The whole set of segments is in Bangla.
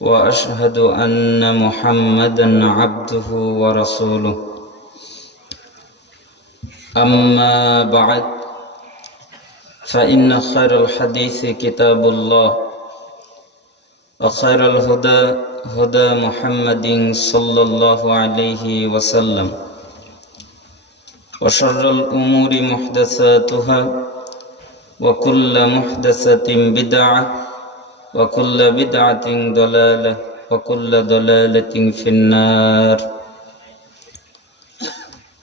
وأشهد أن محمدا عبده ورسوله أما بعد فإن خير الحديث كتاب الله وخير الهدى هدى محمد صلى الله عليه وسلم وشر الأمور محدثاتها وكل محدثة بدعة وكل بدعة ضلالة وكل ضلالة في النار.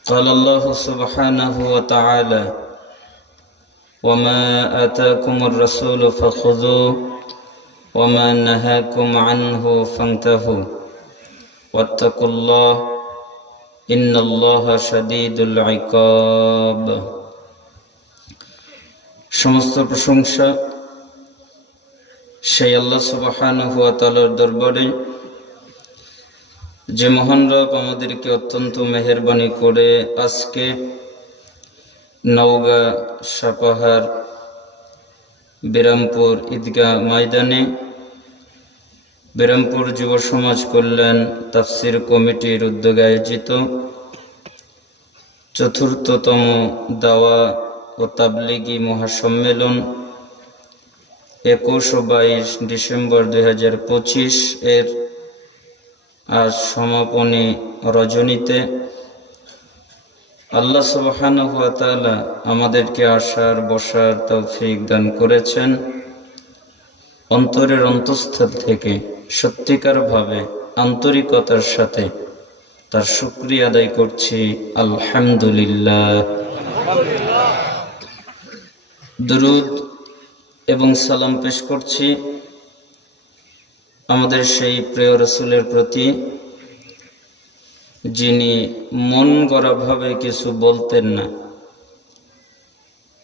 قال الله سبحانه وتعالى: وما آتاكم الرسول فخذوه وما نهاكم عنه فانتهوا واتقوا الله إن الله شديد العقاب. সমস্ত প্রশংসা সেই আল্লাহ সুবহানাহু ওয়া তাআলার দরবারে, যে মহান রব আমাদেরকে অত্যন্ত মেহেরবানি করে আজকে নওগাঁ সাপাহার বিরামপুর ঈদগাহ ময়দানে বিরামপুর যুব সমাজ কল্যাণ তাফসীর কমিটির উদ্যোগে আয়োজিত চতুর্থতম দাওয়া ও তাবলীগী মহাসম্মেলন 21 ও 22 ডিসেম্বর 2025 এর আজ সমাপনী রজনীতে আল্লাহ সুবহানাহু ওয়া তাআলা আমাদেরকে আসার বসার তৌফিক দান করেছেন। অন্তরের অন্তঃস্থল থেকে সত্যিকার ভাবে আন্তরিকতার সাথে তার শুকরিয়া আদায় করছি, আলহামদুলিল্লাহ। দুরূদ এবং সালাম পেশ করছি আমাদের সেই প্রিয় রাসূলের প্রতি, যিনি মন গড়া ভাবে কিছু বলতেন না।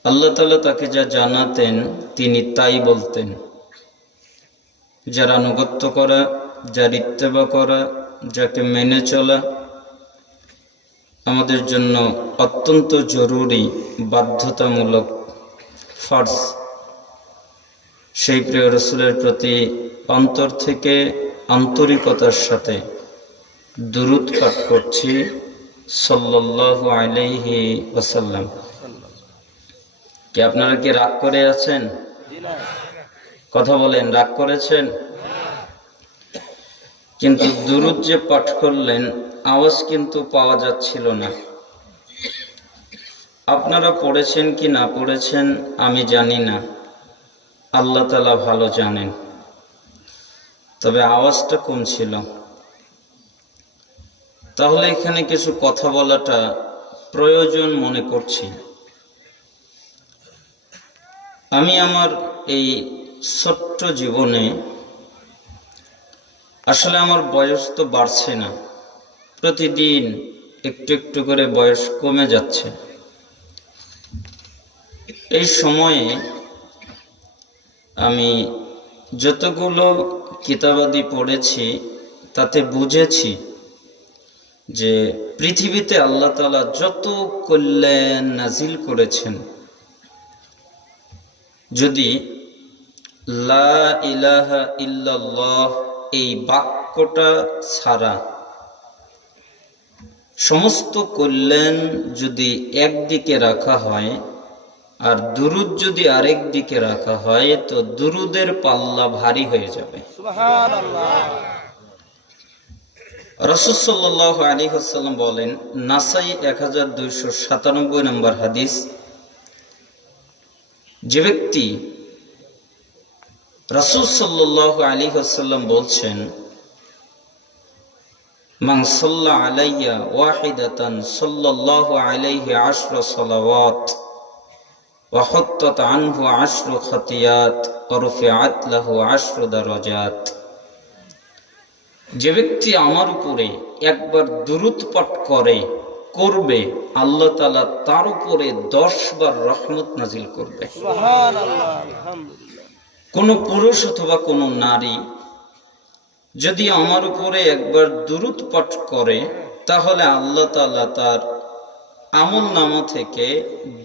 আল্লাহ তাআলা তাকে যা জানাতেন তিনি তাই বলতেন। যার আনুগত্য করা, যার ইত্তেবা করা, যাকে মেনে চলা আমাদের জন্য অত্যন্ত জরুরি, বাধ্যতামূলক, ফরজ। সেই প্রিয় রাসূলের প্রতি অন্তর থেকে আন্তরিকতার সাথে দুরূদ পাঠ করছি, সাল্লাল্লাহু আলাইহি ওয়াসাল্লাম। কি আপনারা কি রাগ করে আছেন? কথা বলেন, রাগ করেছেন? কিন্তু দুরূদ যে পাঠ করলেন আওয়াজ কিন্তু পাওয়া যাচ্ছিল না। আপনারা পড়েছেন কি না পড়েছেন আমি জানি না, আল্লাহ তাআলা ভালো জানেন। তবে আওয়াজটা কম ছিল। তাহলে এখানে কিছু কথা বলাটা প্রয়োজন মনে করছি। আমি আমার এই ছোট্ট জীবনে, আসলে আমার বয়স তো বাড়ছে না, প্রতিদিন একটু একটু করে বয়স কমে যাচ্ছে। এই সময়ে আমি যতগুলো কিতাবাদি পড়েছি তাতে বুঝেছি যে পৃথিবীতে আল্লাহ তাআলা যত কল্যাণ নাজিল করেছেন, যদি লা ইলাহা ইল্লাল্লাহ এই বাক্যটা ছাড়া সমস্ত কল্যাণ যদি একদিকে রাখা হয় আর দুরূদ যদি আরেক দিকে রাখা হয় তো দুরূদের পাল্লা ভারী হয়ে যাবে। সুবহানাল্লাহ। রাসূল সাল্লাল্লাহু আলাইহি ওয়াসাল্লাম বলেন, নাসাই 1297 নম্বর হাদিস, যে ব্যক্তি, রাসূল সাল্লাল্লাহু আলাইহি ওয়াসাল্লাম বলছেন, মান সাল্লা আলাইয়া ওয়াহিদাতান সাল্লাল্লাহু আলাইহি 10 সালাওয়াত ওয়া হুত্তাত আনহু 10 খাতিয়াত ওয়া রুফিআত লাহু 10 দারাজাত। যে ব্যক্তি আমার উপরে একবার দুরূদ পাঠ করবে, আল্লাহ তাআলা তার উপরে 10 বার রহমত নাজিল করবে। সুবহানাল্লাহ, আলহামদুলিল্লাহ। কোন পুরুষ অথবা কোন নারী যদি আমার উপরে একবার দুরূদ পাঠ করে তাহলে আল্লাহ তাআলা তার আমল নামা থেকে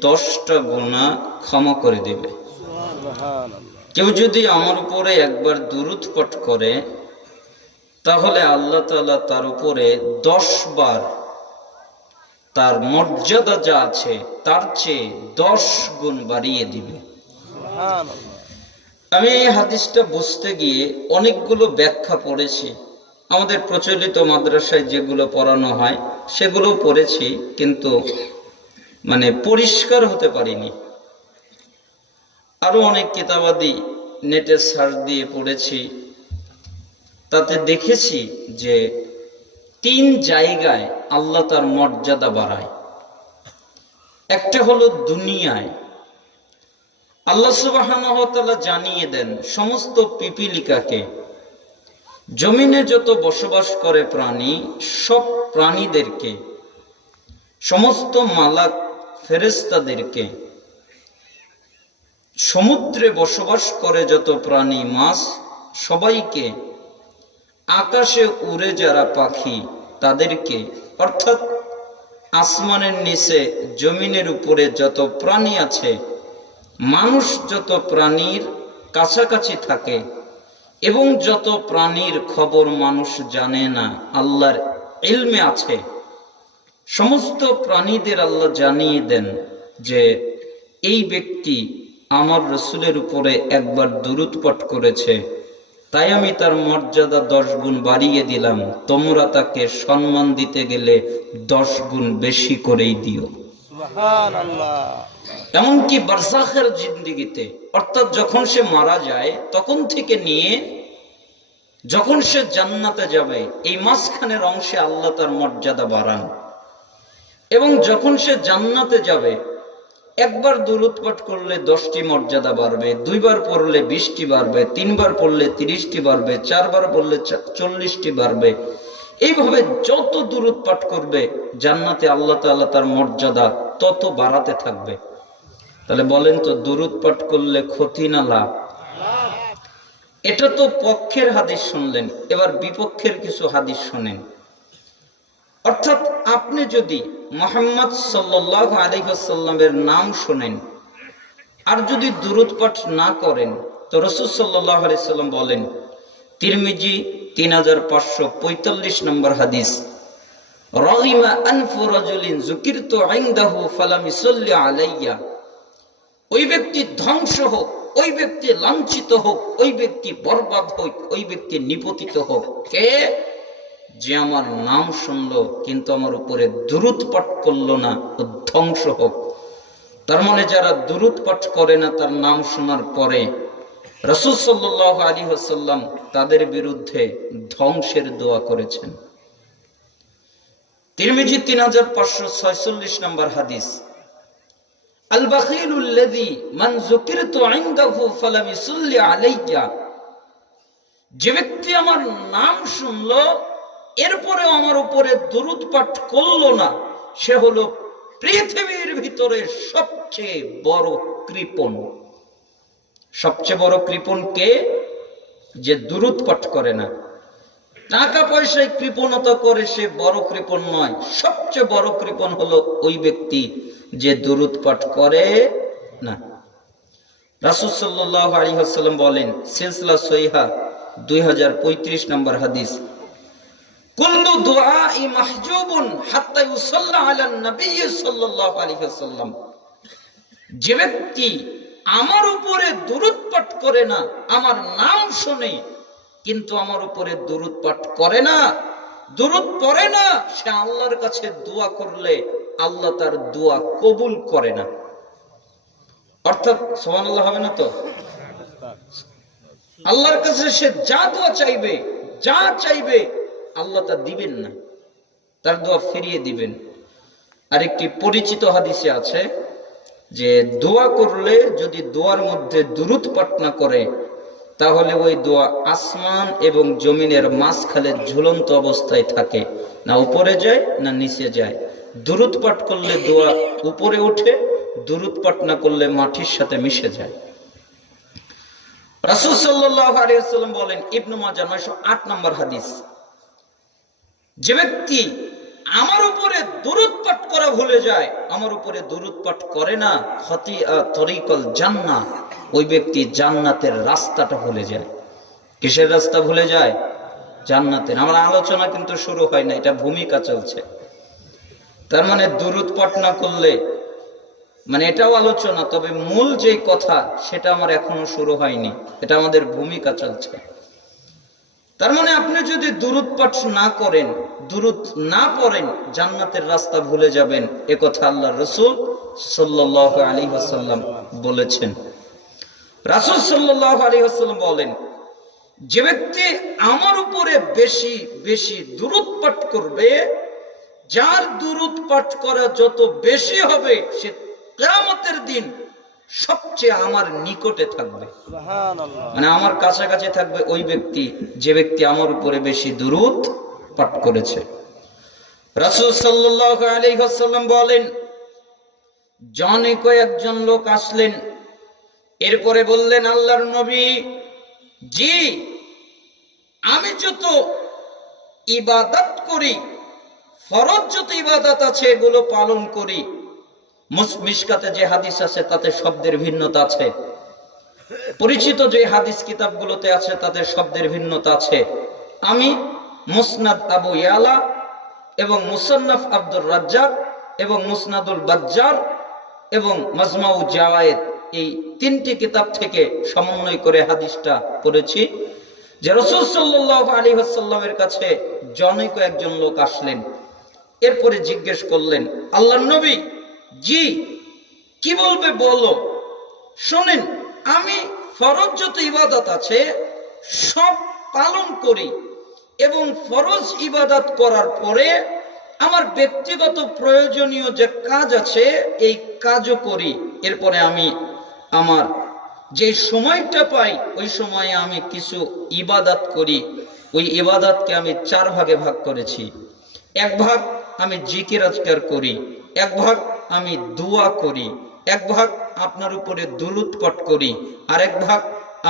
10টা গুনাহ ক্ষমা করে দেবে। কেউ যদি আমার উপরে একবার দুরূদ পাঠ করে তাহলে আল্লাহ তাআলা তার উপরে 10 বার তার মর্যাদা যা আছে তার চেয়ে 10 গুণ বাড়িয়ে দিবে। আমি এই হাদিসটা বুঝতে গিয়ে অনেকগুলো ব্যাখ্যা পড়েছি। আমাদের প্রচলিত মাদ্রাসায় যেগুলো পড়ানো হয় সেগুলো পড়েছি, কিন্তু পরিষ্কার হতে পারিনি। আরো অনেক কিতাবাদি নেটে সার্চ দিয়ে পড়েছি, তাতে দেখেছি যে 3 জায়গায় আল্লাহ তার মর্যাদা বাড়ায়। একটা হলো দুনিয়ায় আল্লাহ সুবহানাহু ওয়া তাআলা জানিয়ে দেন সমস্ত পিপিলিকাকে, জমিনে যত বসবাস করে প্রাণী, সব প্রাণীদেরকে, সমস্ত মালাক ফেরেশতাদেরকে, সমুদ্রে বসবাস করে যত প্রাণী মাছ সবাইকে, আকাশে উড়ে যারা পাখি তাদেরকে, অর্থাৎ আসমানের নিচে জমিনের উপরে যত প্রাণী আছে, মানুষ যত প্রাণীর কাছাকাছি থাকে এবং যত প্রাণীর খবর মানুষ জানে না, আল্লাহর ইলমে আছে, সমস্ত প্রাণীদের আল্লাহ জানিয়ে দেন যে এই ব্যক্তি আমার রাসূলের উপরে একবার দুরূদ পাঠ করেছে, তাই আমি তার মর্যাদা 10 গুণ বাড়িয়ে দিলাম, তোমরা তাকে সম্মান দিতে গেলে 10 গুণ বেশি করেই দিও। সুবহানাল্লাহ। এমনকি বারজাখের জিন্দেগিতে, অর্থাৎ যখন সে মারা যায় তখন থেকে নিয়ে যখন সে জান্নাতে যাবে, এই মাঝখানের অংশে আল্লাহ তার মর্যাদা বাড়ান। এবং যখন সে জান্নাতে যাবে, একবার দুরূদ পাঠ করলে 10টি মর্যাদা বাড়বে, 2 বার পড়লে 20টি বাড়বে, 3 বার পড়লে 30টি বাড়বে, 4 বার পড়লে 40টি বাড়বে। এইভাবে যত দুরূদ পাঠ করবে জান্নাতে আল্লাহ তাআলা তার মর্যাদা তত বাড়াতে থাকবে। তাহলে বলেন তো, দুরূদ পাঠ করলে ক্ষতি না লাভ? এটা তো পক্ষের হাদিস শুনলেন, এবার বিপক্ষের কিছু হাদিস শুনেন। অর্থাৎ আপনি যদি মুহাম্মদ সাল্লাল্লাহু আলাইহি ওয়াসাল্লামের নাম শুনেন আর যদি দুরূদ পাঠ না করেন, তো রাসূল সাল্লাল্লাহু আলাইহি ওয়াসাল্লাম বলেন, তিরমিজি 3545 নম্বর হাদিস, রাগিমা আনফু রাজুলিন যুকিরতু ইনদাহু ফালাম ইসাল্লি আলাইয়া, ওই ব্যক্তি ধ্বংস হোক, ওই ব্যক্তি লাঞ্ছিত হোক, ওই ব্যক্তি বরবাদ হোক, ওই ব্যক্তি নিপতিত হোক, কে? যে আমার নাম শুনলো কিন্তু আমার উপরে দুরূদ পাঠ করলো না, ও ধ্বংস হোক। তার মানে যারা দুরূদ পাঠ করে না তার নাম শোনার পরে, রাসূল সাল্লাল্লাহু আলাইহি ওয়াসাল্লাম তাদের বিরুদ্ধে ধ্বংসের দোয়া করেছেন। তিরমিজি 3546 নম্বর হাদিস, আল বাখিলুল্লাযী মান যুকিরতু ইনদাহু ফালাম ইসাল্লি আলাইয়া, যে ব্যক্তি আমার নাম শুনলো এরপরে আমার উপরে দুরূদ পাঠ করলো না, সে হলো পৃথিবীর ভিতরে সবচেয়ে বড় কৃপণ। সবচেয়ে বড় কৃপণ কে? যে দুরূদ পাঠ করে না। টাকা পয়সায় কৃপণতা করে সে বড় কৃপণ নয়, সবচেয়ে বড় কৃপণ হলো ওই ব্যক্তি যে দুরূদ পাঠ করে না। রাসূল সাল্লাল্লাহু আলাইহি ওয়াসাল্লাম বলেন, সিলসিলা সহিহা 2035 নম্বর হাদিস, কুল্লু দুআই মাহজুবুন হাত্তা ইউসাল্লা আলান নবী সাল্লাল্লাহু আলাইহি ওয়াসাল্লাম, যে ব্যক্তি আমার উপরে দুরূদ পাঠ করে না, আমার নাম শুনে কিন্তু আমার উপরে দুরূদ পাঠ করে না, দুরূদ পড়ে না, সে আল্লাহর কাছে দোয়া করলে আল্লাহ তার দোয়া কবুল করে না। অর্থাৎ সুবহানাল্লাহ হবে না তো? আল্লাহর কাছে সে যা দোয়া চাইবে, যা চাইবে আল্লাহ তা দিবেন না, তার দোয়া ফিরিয়ে দিবেন। আরেকটি পরিচিত হাদিসে আছে যে দোয়া করলে যদি দোয়ার মধ্যে দুরূদ পাঠ না করে, তাহলে ওই দোয়া আসমান এবং জমিনের মাঝখানে ঝুলন্ত অবস্থায় থাকে, না উপরে যায় না নিচে যায়। দুরূদ পাঠ করলে দোয়া উপরে ওঠে, দুরূদ পাঠ না করলে মাটির সাথে মিশে যায়। রাসূল সাল্লাল্লাহু আলাইহি ওয়াসাল্লাম বলেন, ইবনে মাজাহ 908 নম্বর হাদিস, যে ব্যক্তি আমার উপরে দুরূদ পাঠ করা ভুলে যায়, আমার উপরে দুরূদ পাঠ করে না, খতিয়া তরিকুল জান্নাহ, ওই ব্যক্তি জান্নাতের রাস্তাটা ভুলে যায়। কিসের রাস্তা ভুলে যায়? জান্নাতের। আমার আলোচনা কিন্তু শুরু হয় না, এটা ভূমিকা চলছে। তার মানে দুরূদ পাঠ না করলে, মানে এটাও আলোচনা, তবে মূল যে কথা সেটা আমার এখনো শুরু হয়নি, এটা আমাদের ভূমিকা চলছে। তার মানে আপনি যদি দুরূদ পাঠ না করেন, দুরূদ না পড়েন, জান্নাতের রাস্তা ভুলে যাবেন, এ কথা আল্লাহর রাসূল সাল্লাল্লাহু আলাইহি ওয়াসাল্লাম বলেছেন। রাসূল সাল্লাল্লাহু আলাইহি ওয়াসাল্লাম বলেন, যে ব্যক্তি আমার উপরে বেশি বেশি দুরূদ পাঠ করবে, যার দুরূদ পাঠ করা যত বেশি হবে, সে কিয়ামতের দিন সবচেয়ে আমার নিকটে থাকবে, মানে আমার কাছাকাছি থাকবে ওই ব্যক্তি, যে ব্যক্তি আমার উপরে বেশি দুরূদ পাঠ করেছে। রাসূল সাল্লাল্লাহু আলাইহি ওয়াসাল্লাম বলেন, জনে কয়েকজন লোক আসলেন, এরপরে বললেন, আল্লাহর নবী, জি আমি যত ইবাদত করি, ফরজ যত ইবাদত আছে এগুলো পালন করি। মিশকাতে যে হাদিস আছে তাতে শব্দের ভিন্নতা আছে, পরিচিত যে হাদিস কিতাবগুলোতে আছে তাতে শব্দের ভিন্নতা আছে। আমি মুসনাদ আবু ইয়ালা এবং মুসান্নাফ আব্দুর রাজ্জাক এবং মুসনাদুল বাজ্জার এবং মাজমাউ জাওয়ায়েদ, এই তিনটি কিতাব থেকে সমন্বয় করে হাদিসটা পড়েছি যে রাসূল সাল্লাল্লাহু আলাইহি ওয়াসাল্লামের কাছে জনৈক একজন লোক আসলেন, এরপরে জিজ্ঞেস করলেন, আল্লাহর নবী, জি কি বলবে বলো। শোনেন, আমি ফরজ যত ইবাদত আছে সব পালন করি এবং ফরজ ইবাদত করার পরে আমার ব্যক্তিগত প্রয়োজনীয় যে কাজ আছে এই কাজও করি। এরপরে আমি আমার যে সময়টা পাই ওই সময়ে আমি কিছু ইবাদত করি। ওই ইবাদতকে আমি 4 ভাগে ভাগ করেছি। এক ভাগ আমি জিকির আজকার করি, এক ভাগ আমি দোয়া করি, এক ভাগ আপনার উপরে দুরূদ পাঠ করি, আর এক ভাগ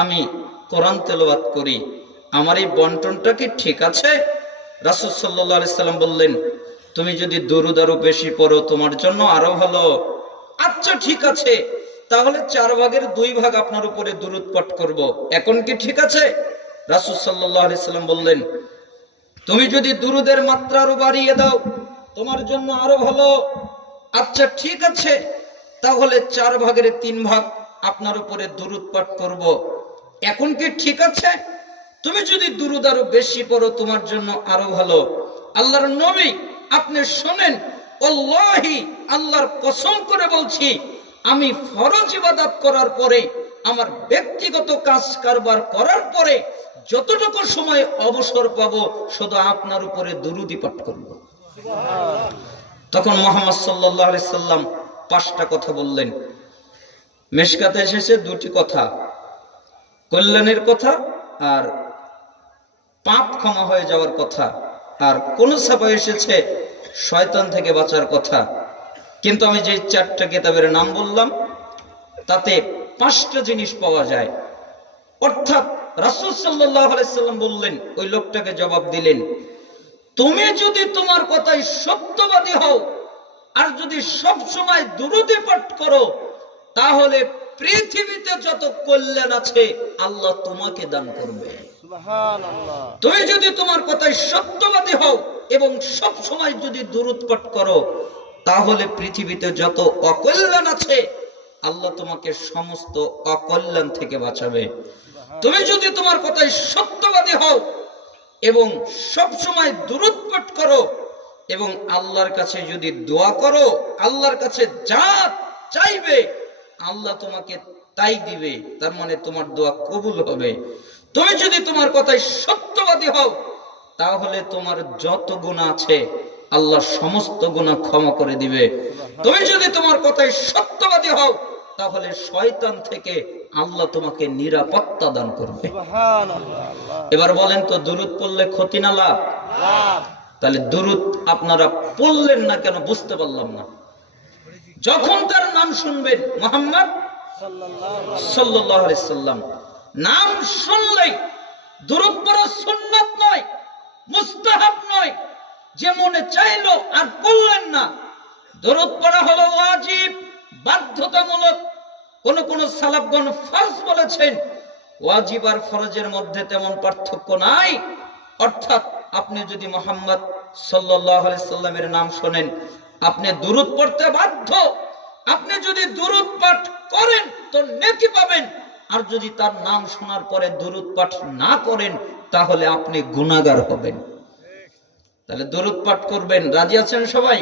আমি কোরআন তেলাওয়াত করি। আমার এই বন্টনটা কি ঠিক আছে? রাসূল সাল্লাল্লাহু আলাইহি সাল্লাম বললেন, তুমি যদি দুরূদ আরো বেশি পড়ো তোমার জন্য আরো ভালো। আচ্ছা ঠিক আছে, তাহলে 4 ভাগের 2 ভাগ আপনার উপরে দুরূদ পাঠ করব, এখন কি ঠিক আছে? রাসূল সাল্লাল্লাহু আলাইহি সাল্লাম বললেন, তুমি যদি দুরূদের মাত্রা আরো বাড়িয়ে দাও তোমার জন্য আরো ভালো। আচ্ছা ঠিক আছে, তাহলে 4 ভাগের 3 ভাগ আপনার উপরে দুরূদ পাঠ করব, এখন কি ঠিক আছে? তুমি যদি দুরূদ আরো বেশি পড়ো তোমার জন্য আরো ভালো। আল্লাহর নবী আপনি শুনেন, আল্লাহি, আল্লাহর কসম করে বলছি, আমি ফরজ ইবাদত করার পরে, আমার ব্যক্তিগত কাজ কারবার করার পরে যতটুকু সময় অবসর পাবো শুধু আপনার উপরে দুরূদই পাঠ করব। তখন মুহাম্মদ সাল্লাল্লাহু আলাইহি সাল্লাম 5টা কথা বললেন। মিশকাতে এসেছে 2টি কথা, কল্যাণের কথা আর পাপ ক্ষমা হয়ে যাওয়ার কথা, আর কোন ছাপায় এসেছে শয়তান থেকে বাঁচার কথা। কিন্তু আমি যে 4টা কিতাবের নাম বললাম তাতে 5টা জিনিস পাওয়া যায়। অর্থাৎ রাসূল সাল্লাল্লাহু আলাইহি সাল্লাম বললেন, ওই লোকটাকে জবাব দিলেন, তুমি যদি তোমার কথাই সত্যবাদী হও আর যদি সব সময় দুরূদে পাঠ করো, তাহলে পৃথিবীতে যত কল্যাণ আছে আল্লাহ তোমাকে দান করবে। সুবহানাল্লাহ। তুমি যদি তোমার কথাই সত্যবাদী হও এবং সব সময় যদি দুরূদ পাঠ করো, তাহলে পৃথিবীতে যত অকল্যাণ আছে আল্লাহ তোমাকে সমস্ত অকল্যাণ থেকে বাঁচাবে। তুমি যদি তোমার কথাই সত্যবাদী হও এবং সব সময় দুরূদ পাঠ করো এবং আল্লাহর কাছে যদি দোয়া করো, আল্লাহর কাছে যা চাইবে আল্লাহ তোমাকে তাই দিবে, তার মানে তোমার দোয়া কবুল হবে। তুমি যদি তোমার কথাই সত্যবাদী হও, তাহলে তোমার যত গুনাহ আছে আল্লাহ সমস্ত গুনাহ ক্ষমা করে দিবে। তুমি যদি তোমার কথাই সত্যবাদী হও, তাহলে শয়তান থেকে আল্লাহ তোমাকে নিরাপত্তা দান করবে। এবার বলেন তো, দুরূদ পড়লে ক্ষতি না লাভ? তাহলে দুরূদ আপনারা পড়লেন না কেন বুঝতে পারলাম না। যখন তার নাম শুনবেন, মুহাম্মদ সাল্লাল্লাহু আলাইহি সাল্লাম, নাম শুনলেই দুরূদ পড়া সুন্নাত নয়, মুস্তাহাব নয়, যে মনে চাইলো আর পড়লেন না। দুরূদ পড়া হলো ওয়াজিব, বাধ্যতামূলক। কোন কোন সালাফগণ ফরজ বলেছেন। ওয়াজিব আর ফরজের মধ্যে তেমন পার্থক্য নাই। অর্থাৎ আপনি যদি মুহাম্মদ সাল্লাল্লাহু আলাইহি সাল্লামের নাম শোনেন, আপনি দুরূদ পড়তে বাধ্য। আপনি যদি দুরূদ পাঠ করেন তো নেকি পাবেন, আর যদি তার নাম শোনার পরে দুরূদ পাঠ না করেন তাহলে আপনি গুনাহগার হবেন। তাহলে দুরূদ পাঠ করবেন। রাজি আছেন সবাই?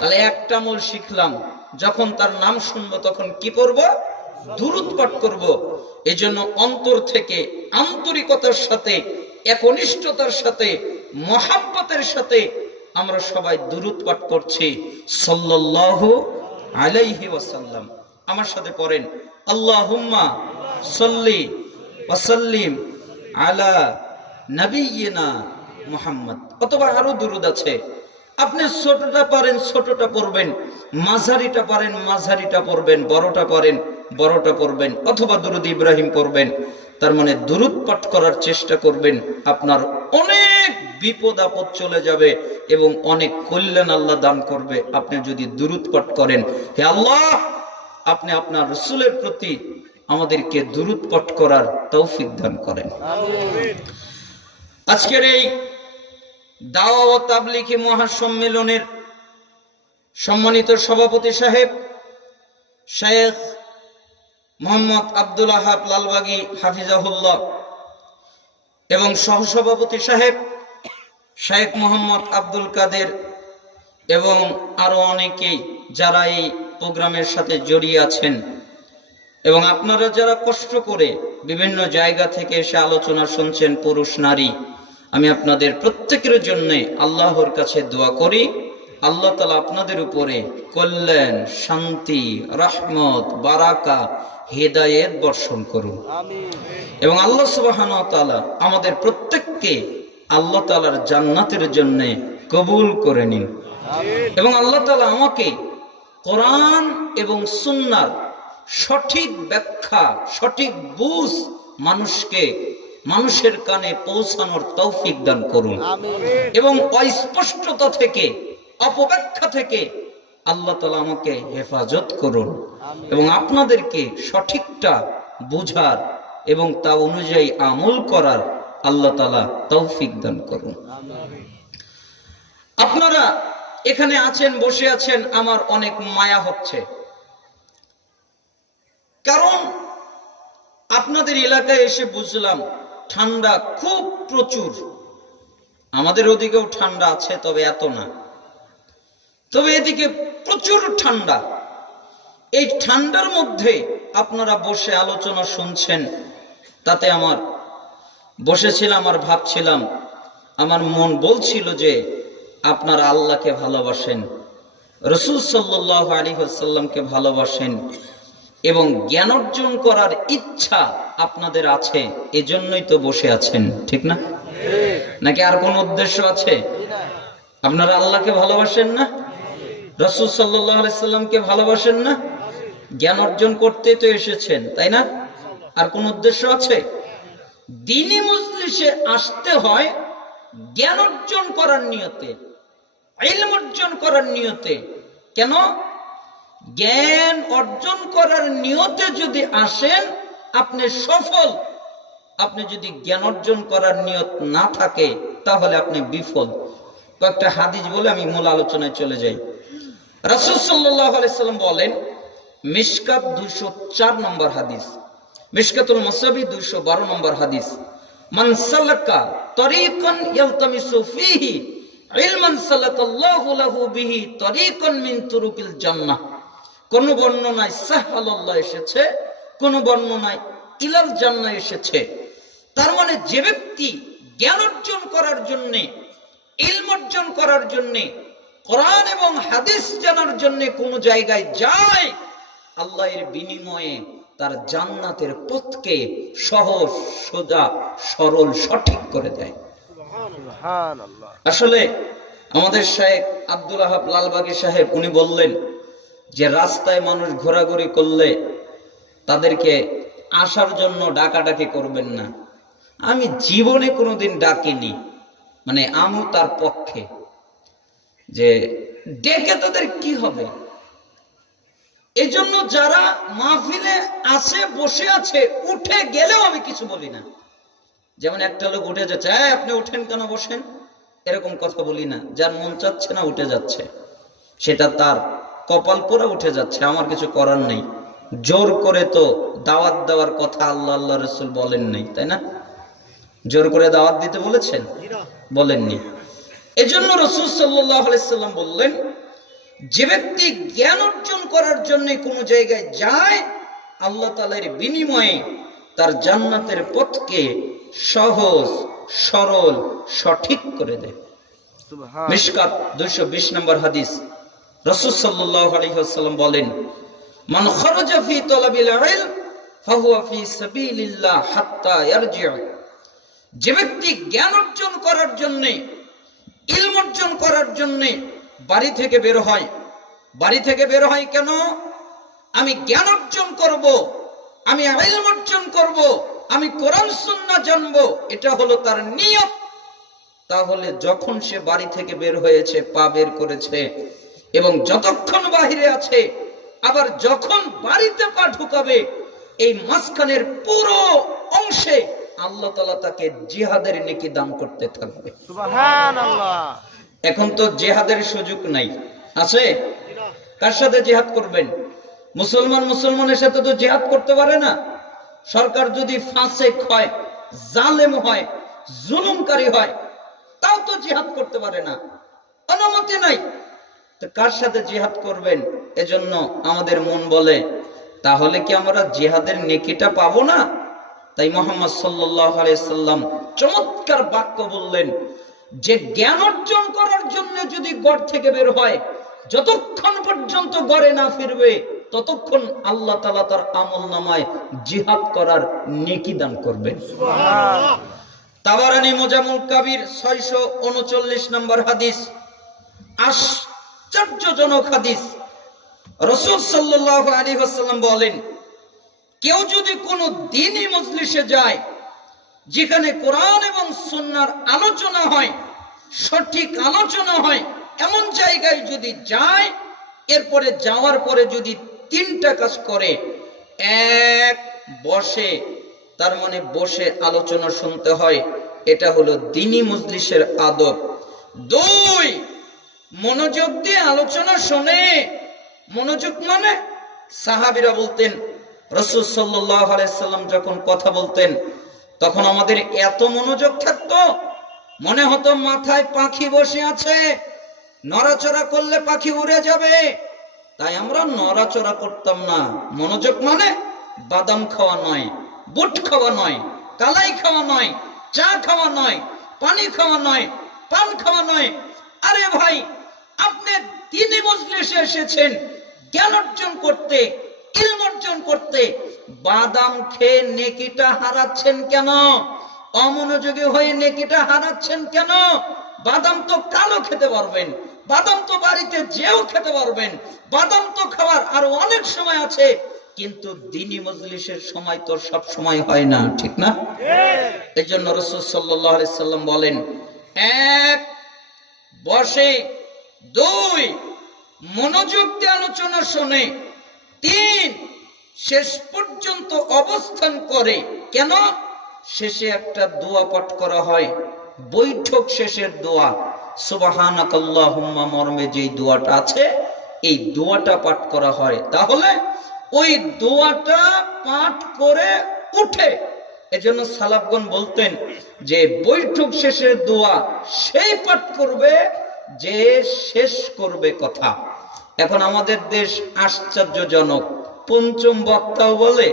তাহলে একটা মূল শিখলাম, যখন তার নাম শুনবো তখন কি করব? দুরূদ পাঠ করব। এজন্য অন্তর থেকে আন্তরিকতার সাথে, একনিষ্ঠতার সাথে, মহাব্বতের সাথে আমরা সবাই দুরূদ পাঠ করছি সাল্লাল্লাহু আলাইহি ওয়াসাল্লাম। আমার সাথে পড়েন, আল্লাহুম্মা সাল্লি ওয়া সাল্লিম আলা নাবিয়িনা মুহাম্মদ। অথবা আরো দুরূদ আছে, আপনি ছোটটা পারেন ছোটটা পড়বেন, মাঝারিটা পারেন মাঝারিটা পড়বেন, বড়টা পারেন বড়টা পড়বেন, অথবা দুরূদ ইব্রাহিম পড়বেন। তার মানে দুরূদ পাঠ করার চেষ্টা করবেন, আপনার অনেক বিপদ আপদ চলে যাবে এবং অনেক কল্যাণ আল্লাহ দান করবে আপনি যদি দুরূদ পাঠ করেন। হে আল্লাহ, আপনি আপনার রাসূলের প্রতি আমাদেরকে দুরূদ পাঠ করার তৌফিক দান করেন। আমিন। আজকের এই দাওয়া ও তাবলীগী মহাসম্মেলনের সম্মানিত সভাপতি সাহেব শেখ মোহাম্মদ আব্দুল আহাব লালবাগী হাফিজাহুল্লাহ এবং সহসভাপতি সাহেব শেখ মোহাম্মদ আব্দুল কাদের এবং আরো অনেকেই যারা এই প্রোগ্রামের সাথে জড়িয়ে আছেন, এবং আপনারা যারা কষ্ট করে বিভিন্ন জায়গা থেকে এসে আলোচনা শুনছেন, পুরুষ নারী, আমি আপনাদের প্রত্যেকের জন্য আল্লাহর কাছে দোয়া করি, আল্লাহ তাআলা আপনাদের উপরে কল্যাণ, শান্তি, রহমত, বারাকা, হেদায়েত বর্ষণ করুন। আমিন। এবং আল্লাহ সুবহানাহু ওয়া তাআলা আমাদের প্রত্যেককে আল্লাহ তাআলার জান্নাতের জন্য কবুল করে নিন। আমিন। এবং আল্লাহ তাআলা আমাকে কোরআন এবং সুন্নাহর সঠিক ব্যাখ্যা, সঠিক বুঝ মানুষের কানে পৌঁছানোর তৌফিক দান করুন। আমিন। এবং অস্পষ্টতা থেকে, অপব্যাখ্যা থেকে আল্লাহ তাআলা আমাকে হেফাজত করুন। আমিন। এবং আপনাদেরকে সঠিকটা বুঝার এবং তা অনুযায়ী আমল করার আল্লাহ তাআলা তৌফিক দান করুন। আমিন। আপনারা এখানে আছেন, বসে আছেন, আমার অনেক মায়া হচ্ছে, কারণ আপনাদের এলাকায় এসে বুঝলাম ঠান্ডা খুব প্রচুর। আমাদের ওদিকেও ঠান্ডা আছে, তবে এত না, তবে এদিকে প্রচুর ঠান্ডা। এই ঠান্ডার মধ্যে আপনারা বসে আলোচনা শুনছেন, তাতে আমার বসেছিলাম আর ভাবছিলাম, আমার মন বলছিল যে আপনারা আল্লাহকে ভালোবাসেন, রাসূল সাল্লাল্লাহু আলাইহি ওয়াসাল্লামকে ভালোবাসেন এবং জ্ঞান অর্জন করার ইচ্ছা আপনাদের আছে, এজন্যই তো বসে আছেন, ঠিক না? নাকি আর কোন উদ্দেশ্য আছে? আপনারা আল্লাহকে ভালোবাসেন না? রাসূল সাল্লাল্লাহু আলাইহি ওয়াসাল্লামকে ভালোবাসেন না? জ্ঞান অর্জন করতে তো এসেছেন, তাই না? আর কোন উদ্দেশ্য আছে? দ্বীনি মজলিসে আসতে হয় জ্ঞান অর্জন করার নিয়তে, ইলম অর্জন করার নিয়তে। কেন? জ্ঞান অর্জন করার নিয়তে যদি আসেন আপনি সফল, আপনি যদি জ্ঞান অর্জন করার নিয়ত না থাকে তাহলে আপনি বিফল। কয়েকটা হাদিস বলে আমি মূল আলোচনায় চলে যাই। রাসূল সাল্লাল্লাহু আলাইহি সাল্লাম বলেন, মিশকাত 204 নম্বর হাদিস, মিশকাতুল মাসাবি 212 নম্বর হাদিস, মান সালাকা তরিকান ইয়ালতামিসু ফীহি ইলমান সালাকাল্লাহু লাহু বিহি তরিকান মিন তুরুকিল জান্নাহ। কোন বর্ণনায় সাহালাল্লাহ এসেছে, কোন বর্ণনায় ইলাল জান্নাহ এসেছে। তার মানে যে ব্যক্তি জ্ঞান অর্জন করার জন্য, ইলম অর্জন করার জন্য, কোরআন এবং হাদিস জানার জন্য কোন জায়গায় যায়, আল্লাহর বিনিময়ে তার জান্নাতের পথকে সহজ, সোজা, সরল, সঠিক করে দেয়। সুবহানাল্লাহ। আসলে আমাদের শেখ আব্দুল আহাব লালবাগী সাহেব উনি বললেন যে রাস্তায় মানুষ ঘোরাঘুরি করলে তাদেরকে আসার জন্য ডাকাডাকি করবেন না। আমি জীবনে কোনোদিন ডাকিনি, মানে আমি তার পক্ষে, যে ডেকে তাদের কি হবে। এজন্য যারা মাহফিলে আছে, বসে আছে, উঠে গেলেও আমি কিছু বলি না। যেমন একটা লোক উঠে যাচ্ছে, হ্যাঁ আপনি উঠেন কেন, বসেন, এরকম কথা বলি না। যার মন চাচ্ছে না উঠে যাচ্ছে, সেটা তার কপাল পুরা উঠে যাচ্ছে, আমার কিছু করার নেই। জোর করে তো দাওয়াত দেওয়ার কথা আল্লাহ আল্লাহ রাসূল বলেন নাই, তাই না? জোর করে দাওয়াত দিতে বলেছেন? বলেননি। এজন্য রাসূল সাল্লাল্লাহু আলাইহি সাল্লাম বললেন, যে ব্যক্তি জ্ঞান অর্জন করার জন্য কোনো জায়গায় যায়, আল্লাহ তাআলার বিনিময়ে তার জান্নাতের পথকে সহজ, সরল, সঠিক করে দেয়। মিশকাত 220 নম্বর হাদিস। রাসূল সাল্লাল্লাহু আলাইহি ওয়াসাল্লাম বলেন, মান খারাজা ফি তালাবিল ইলম ফাহুয়া ফি সাবিলিল্লাহ হাত্তা ইয়ারজিউ। যে ব্যক্তি জ্ঞান অর্জন করার জন্য, ইলম অর্জন করার জন্য বাড়ি থেকে বের হয়, বাড়ি থেকে বের হয় কেন? আমি জ্ঞান অর্জন করব, আমি ইলম অর্জন করব, আমি কোরআন সুন্নাহ জানবো, এটা হলো তার নিয়ত। তাহলে যখন সে বাড়ি থেকে বের হয়েছে, পা বের করেছে, এবং যতক্ষণ বাহিরে আছে, আবার যখন বাড়িতে পা ঢুকাবে, এই মাঝখানের পুরো অংশে আল্লাহ তাআলা তাকে জিহাদের নেকি দান করতে থাকবে। সুবহানাল্লাহ। এখন তো জিহাদের সুযোগ নাই, আছে? কার সাথে জিহাদ করবেন? মুসলমান মুসলমানের সাথে তো জিহাদ করতে পারে না। সরকার যদি ফাসিক হয়, জালেম হয়, জুলুমকারী হয়, তাও তো জিহাদ করতে পারে না, অনুমতি নাই। তো কার সাথে জিহাদ করবেন? এজন্য আমাদের মন বলে, তাহলে কি আমরা জিহাদের নেকিটা পাবো না? তাই মুহাম্মদ সাল্লাল্লাহু আলাইহি সাল্লাম চমৎকার বাক্য বললেন, যে জ্ঞান অর্জন করার জন্য যদি ঘর থেকে বের হয়, যতক্ষণ পর্যন্ত ঘরে না ফিরবে, ততক্ষণ আল্লাহ তাআলা তার আমলনামায় জিহাদ করার নেকি দান করবেন। সুবহানাল্লাহ। তাবারানী মুজামুল কাবির 639 নম্বর হাদিস। আশ্চর্যজনক হাদিস। রাসূল সাল্লাল্লাহু আলাইহি ওয়াসাল্লাম বলেন, কেউ যদি কোনো দ্বীনি মজলিসে যায়, যেখানে কোরআন এবং সুন্নাহর আলোচনা হয়, সঠিক আলোচনা হয়, এমন জায়গায় যদি যায়, এরপরে যাওয়ার পরে যদি তিনটা কাজ করে, এক, বসে, তার মানে বসে আলোচনা শুনতে হয়, এটা হলো দ্বীনি মজলিসের আদব। দুই, মনোযোগ দিয়ে আলোচনা শুনে। মনোযোগ মানে সাহাবীরা বলতেন, রাসূল সাল্লাল্লাহু আলাইহি সাল্লাম যখন কথা বলতেন, তখন আমাদের এত মনোযোগ থাকতো, মনে হতো মাথায় পাখি বসে আছে, নড়াচড়া করলে পাখি উড়ে যাবে। তাই আমরা নড়াচড়া করতাম না। মনোযোগ মানে বাদাম খাওয়া নয়, বুট খাওয়া নয়, কালাই খাওয়া নয়, চা খাওয়া নয়, পানি খাওয়া নয়, পান খাওয়া নয়। আরে ভাই, আপনি দ্বীনি মজলিসে এসেছেন জ্ঞান অর্জন করতে, ইলম অর্জন করতে, বাদাম খেয়ে নেকিটা হারাচ্ছেন কেন? অমনোযোগী হয়ে নেকিটা হারাচ্ছেন কেন? বাদাম তো কালো খেতে পারবেন, বাদাম তো বাড়িতে যেও খেতে পারবেন, বাদাম তো খাওয়ার আরো অনেক সময় আছে, কিন্তু দ্বীনি মজলিসের সময় তো সব সময় হয় না, ঠিক না? এই জন্য রাসূল সাল্লাল্লাহু আলাইহি সাল্লাম বলেন, এক, বসে। দুই, মনোযোগ দিয়ে আলোচনা শোনে। তিন, শেষ পর্যন্ত অবস্থান করে। কেন? শেষে একটা দোয়া পাঠ করা হয়, বৈঠক শেষের দোয়া, সুবহানাকাল্লাহুম্মা মর্মে যে দোয়াটা আছে, এই দোয়াটা পাঠ করা হয়। তাহলে ওই দোয়াটা পাঠ করে উঠে, এজন্য সালাফগণ বলতেন যে বৈঠক শেষের দোয়া সেই পাঠ করবে যে শেষ করবে কথা। এখন আমাদের দেশ আশ্চর্যজনক, পঞ্চম বক্তাও বলে,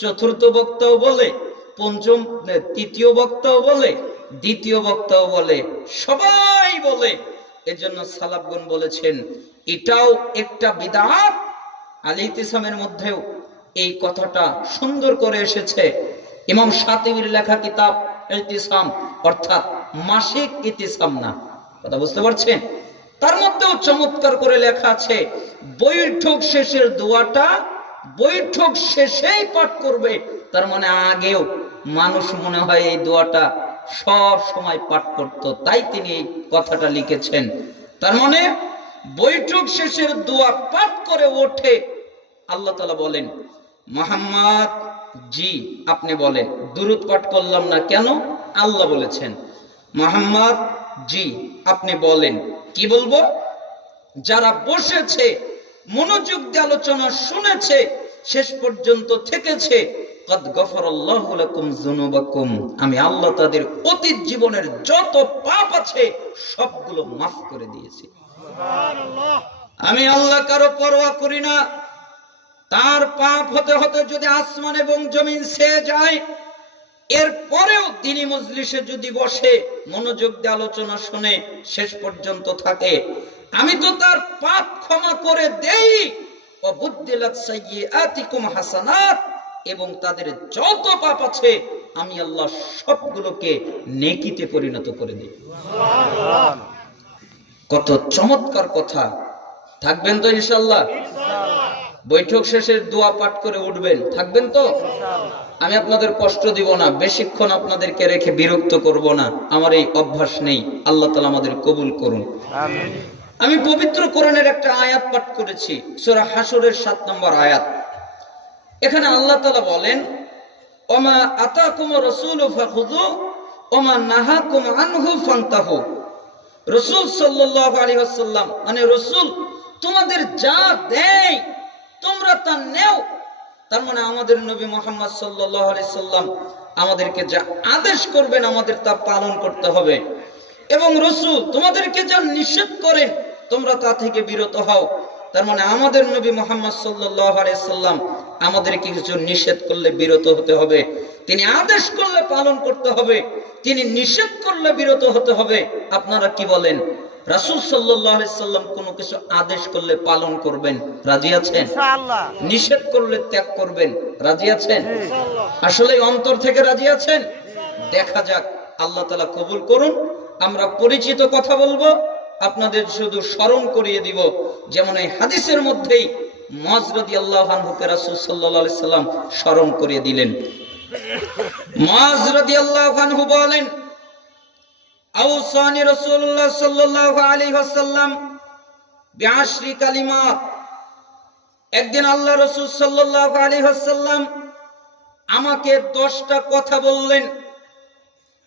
চতুর্থ বক্তাও বলে, তৃতীয় বক্তাও বলে, দ্বিতীয় বক্তাও বলে, সবাই বলে। এজন্য সালাফগণ বলেছেন এটাও একটা বিদআত। আল ইতিসামের মধ্যেও এই কথাটা সুন্দর করে এসেছে। ইমাম শাতিবির লেখা কিতাব ইতিসাম, অর্থাৎ মাসিক ইতিসাম না, কথা বুঝতে পারছেন? তার মধ্যেও চমৎকার করে লেখা আছে, বৈঠক শেষের দোয়াটা বৈঠক শেষেই পাঠ করবে। তার মানে আগেও মানুষ মনে হয় এই দোয়াটা সব সময় পাঠ করত, তাই তিনি এই কথাটা লিখেছেন। তার মানে বৈঠক শেষের দোয়া পাঠ করে ওঠে, আল্লাহ তাআলা বলেন, মুহাম্মদ জি আপনি বলেন, দুরূদ পাঠ করলাম না কেন? আল্লাহ বলেছেন, মুহাম্মদ জি আপনি বলেন। কি বলবো? যারা বসেছে, মনোযোগ দিয়ে আলোচনা শুনেছে, শেষ পর্যন্ত থেকেছে, কদ গফরাল্লাহু লাকুম যুনুবাকুম, আমি আল্লাহ তাদের অতীত জীবনের যত পাপ আছে সবগুলো মাফ করে দিয়েছি। সুবহানাল্লাহ। আমি আল্লাহ কারো পরোয়া করি না। তার পাপ হতে হতে যদি আসমান এবং জমিন ছেয়ে যায়, এরপরেও তিনি মজলিসে যদি বসে, মনোযোগ দিয়ে আলোচনা শুনে শেষ পর্যন্ত থাকে, আমি তো তার পাপ ক্ষমা করে দেই। ওয়াবুদ্দিলাত সাইয়্যাতিকুম হাসানাত, এবং তাদের যত পাপ আছে আমি আল্লাহ সবগুলোকে নেকিতে পরিণত করে দিই। সুবহানাল্লাহ। কত চমৎকার কথা। থাকবেন তো ইনশাআল্লাহ? ইনশাআল্লাহ। বৈঠক শেষে দোয়া পাঠ করে উঠবেন, থাকবেন তো? ইনশাআল্লাহ। আমি আপনাদের কষ্ট দিব না, বেশিক্ষণ আপনাদেরকে রেখে বিরক্ত করব না, আমার এই অভ্যাস নেই। আল্লাহ তাআলা আমাদের কবুল করুন, আমিন। আমি পবিত্র কোরআনের একটা আয়াত পাঠ করেছি, সূরা হাশরের 7 নম্বর আয়াত। এখানে আল্লাহ তাআলা বলেন, ওমা আতাকুমুর রাসূলু ফাখুযু ওমা নাহাকুম আনহু ফান্তাহু। রাসূল সাল্লাল্লাহু আলাইহি ওয়াসাল্লাম, মানে রাসূল তোমাদের যা দেয় তোমরা তা নেও। তার মানে আমাদের নবী মুহাম্মদ সাল্লাল্লাহু আলাইহি সাল্লাম আমাদেরকে যা আদেশ করবেন আমাদের তা পালন করতে হবে, এবং রাসূল তোমাদেরকে যা নিষেধ করেন তোমরা তা থেকে বিরত হও। তার মানে আমাদের নবী মুহাম্মদ সাল্লাল্লাহু আলাইহি সাল্লাম আমাদেরকে কিছু নিষেধ করলে বিরত হতে হবে, তিনি আদেশ করলে পালন করতে হবে, তিনি নিষেধ করলে বিরত হতে হবে। আপনারা কি বলেন? রাসূল সাল্লাল্লাহু আলাইহি সাল্লাম কোনো কিছু আদেশ করলে পালন করবেন, রাজি আছেন? ইনশাআল্লাহ। নিষেধ করলে ত্যাগ করবেন, রাজি আছেন? ইনশাআল্লাহ। আসলে অন্তর থেকে রাজি আছেন? দেখা যাক, আল্লাহ তাআলা কবুল করুন। আমরা পরিচিত কথা বলবো, আপনাদের শুধু স্মরণ করিয়ে দিব। যেমন এই হাদিসের মধ্যেই মুআয রাদিয়াল্লাহু আনহুকে রাসূল সাল্লাল্লাহু আলাইহি সাল্লাম স্মরণ করিয়ে দিলেন। মুআয রাদিয়াল্লাহু আনহু বলেন, আওসানি রাসূলুল্লাহ সাল্লাল্লাহু আলাইহি ওয়াসাল্লাম বিআশরি কালিমাত। একদিন আল্লাহ রাসূল সাল্লাল্লাহু আলাইহি ওয়াসাল্লাম আমাকে 10টা কথা বললেন।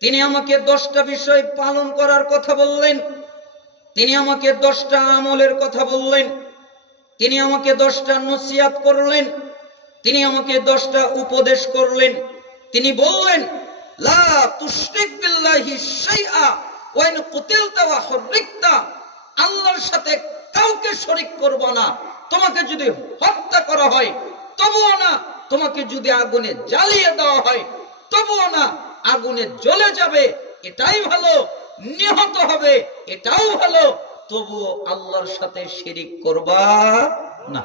তিনি আমাকে 10টা বিষয় পালন করার কথা বললেন, তিনি আমাকে 10টা আমলের কথা বললেন, তিনি আমাকে 10টা নসিহত করলেন, তিনি আমাকে 10টা উপদেশ করলেন। তিনি বললেন, লা তুশরিক বিল্লাহি শাইআ ওয়া ইন কুতিলতা ওয়া হুররিকতা, আল্লাহর সাথে কাউকে শরীক করবে না। তোমাকে যদি হত্যা করা হয় তবুও না, তোমাকে যদি আগুনে জ্বালিয়ে দেওয়া হয় তবুও না, আগুনে জ্বলে যাবে এটাই ভালো, নিহত হবে এটাও ভালো, তবুও আল্লাহর সাথে শিরিক করবা না।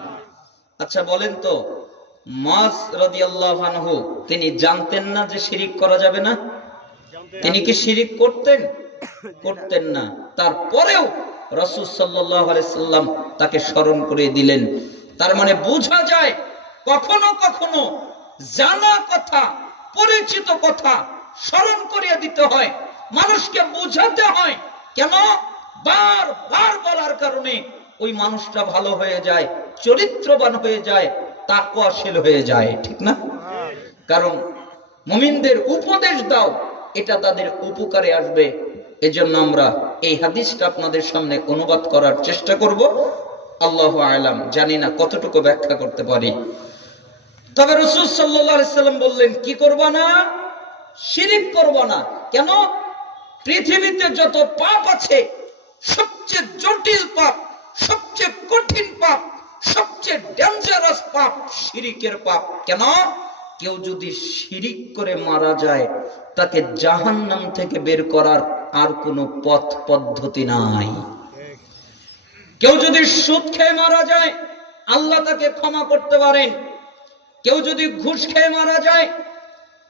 আচ্ছা বলেন তো, মুআয রাদিয়াল্লাহু আনহু তিনি জানতেন না যে শিরিক করা যাবে না? তিনি কি শিরিক করতেন? করতেন না। তারপরেও রাসূল সাল্লাল্লাহু আলাইহি সাল্লাম তাকে স্মরণ করে দিলেন। তার মানে বোঝা যায় কখনো কখনো জানা কথা, পরিচিত কথা স্মরণ করিয়ে দিতে হয়, মানুষকে বোঝাতে হয়। কেন? বারবার বলার কারণে ওই মানুষটা ভালো হয়ে যায়, চরিত্রবান হয়ে যায়, তাকওয়াশীল হয়ে যায়, ঠিক না? কারণ মুমিনদের উপদেশ দাও, এটা তাদের উপকারে আসবে। এজন্য আমরা এই হাদিসটা আপনাদের সামনে অনুবাদ করার চেষ্টা করব। আল্লাহু আ'লাম, জানি না কতটুকু ব্যাখ্যা করতে পারি। তবে রাসূল সাল্লাল্লাহু আলাইহি সাল্লাম বললেন, কি করবা না? শিরিক করবা না। কেন? পৃথিবীতে যত পাপ আছে সবচেয়ে জটিল পাপ, সবচেয়ে কঠিন পাপ, সবচেয়ে ডেঞ্জারাস পাপ শিরিকের পাপ। কেন? কেউ যদি শিরিক করে মারা যায় তাকে জাহান্নাম থেকে বের করার আর কোনো পথ পদ্ধতি নাই। কেউ যদি সুদ খেয়ে মারা যায় আল্লাহ তাকে ক্ষমা করতে পারেন। কেউ যদি ঘুষ খেয়ে মারা যায়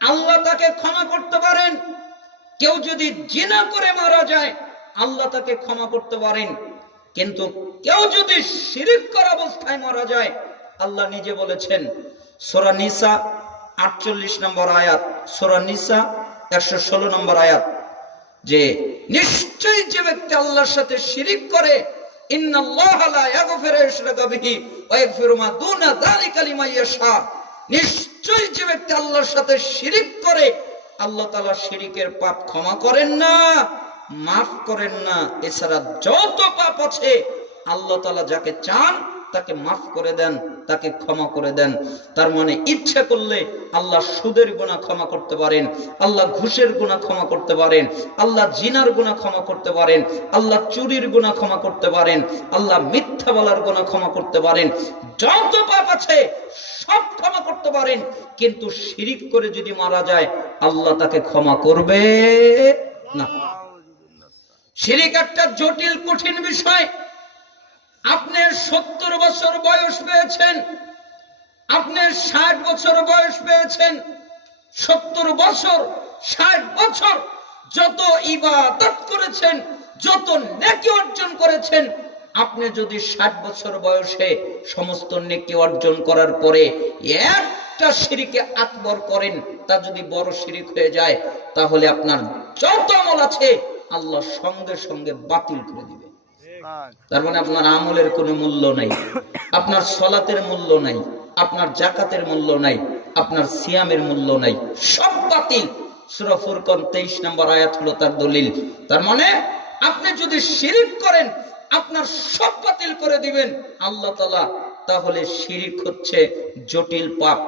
আল্লাহ তাকে ক্ষমা করতে পারেন। কেউ যদি জিনা করে মারা যায় আল্লাহ তাকে ক্ষমা করতে পারেন। কিন্তু কেউ যদি শিরিক করা অবস্থায় মারা যায়, আল্লাহ নিজে বলেছেন, সূরা নিসা 48 নম্বর আয়াত, সূরা নিসা 116 নম্বর আয়াত, যে নিশ্চয়ই যে ব্যক্তি আল্লাহর সাথে শিরিক করে, ইন্নাল্লাহা লা ইয়াগফিরু ইশরাকা বিহি ওয়া ইয়াগফিরু মা দুনা যালিকা লিমান ইয়াশা, নিশ্চয়ই যে ব্যক্তি আল্লাহর সাথে শিরিক করে আল্লাহ তাআলা শিরিকের পাপ ক্ষমা করেন না, মাফ করেন না। এছাড়া যত পাপ আছে আল্লাহ তাআলা যাকে চান তাকে মাফ করে দেন, তাকে ক্ষমা করে দেন। তার মানে ইচ্ছা করলে আল্লাহ সুদের গুনাহ ক্ষমা করতে পারেন, আল্লাহ ঘুষের গুনাহ ক্ষমা করতে পারেন, আল্লাহ জিনার গুনাহ ক্ষমা করতে পারেন, আল্লাহ চুরির গুনাহ ক্ষমা করতে পারেন, আল্লাহ মিথ্যা বলার গুনাহ ক্ষমা করতে পারেন। যত পাপ আছে সব ক্ষমা করতে পারেন, কিন্তু শিরিক করে যদি মারা যায় আল্লাহ তাকে ক্ষমা করবে না। শিরিক একটা জটিল কঠিন বিষয়। আপনি 70 বছর বয়স পেয়েছেন, আপনি 60 বছর বয়স পেয়েছেন, 70 বছর 60 বছর যত ইবাদত করেছেন, যত নেকি অর্জন করেছেন, আপনি যদি 60 বছর বয়সে সমস্ত নেকি অর্জন করার পরে একটা শিরকে আকবর করেন, তা যদি বড় শিরক হয়ে যায়, তাহলে আপনার যত আমল আছে আল্লাহ সঙ্গে সঙ্গে বাতিল করে দিবে। তার মানে আপনার আমলের কোনো মূল্য নাই, আপনার সালাতের মূল্য নাই, আপনার যাকাতের মূল্য নাই, আপনার সিয়ামের মূল্য নাই, সব বাতিল। সূরা ফুরকান 23 নম্বর আয়াত হলো তার দলিল। তার মানে আপনি যদি শিরক করেন আপনার সব বাতিল করে দিবেন আল্লাহ তাআলা। তাহলে শিরক হচ্ছে জটিল পাপ,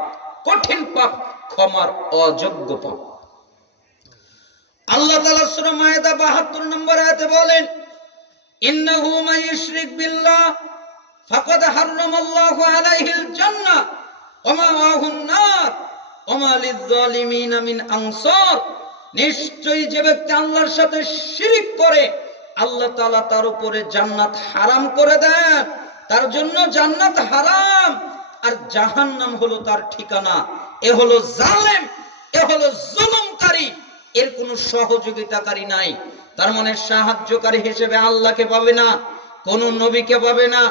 কঠিন পাপ, ক্ষমার অযোগ্য পাপ। আল্লাহ তাআলা সূরা মায়েদা 72 নম্বর আয়াতে বলেন, ইন্নাহু মান ইউশরিক বিল্লাহ ফাকাদ হারামাল্লাহু আলাইহিল জান্নাহ ওয়া মাওয়াহুন নার ওয়া মা লিয-যালিমিনা মিন আনসার। নিশ্চয়ই যে ব্যক্তি আল্লাহর সাথে শিরক করে আল্লাহ তাআলা তার উপরে জান্নাত হারাম করে দেন, তার জন্য জান্নাত হারাম, আর জাহান্নাম হলো তার ঠিকানা। এ হলো জালেম, এ হলো জুলুমকারী, এর কোনো সহযোগিতাকারী নাই। তার মানে সাহায্যকারী হিসেবে আল্লাহকে পাবে না, কোন নবীকে পাবে না,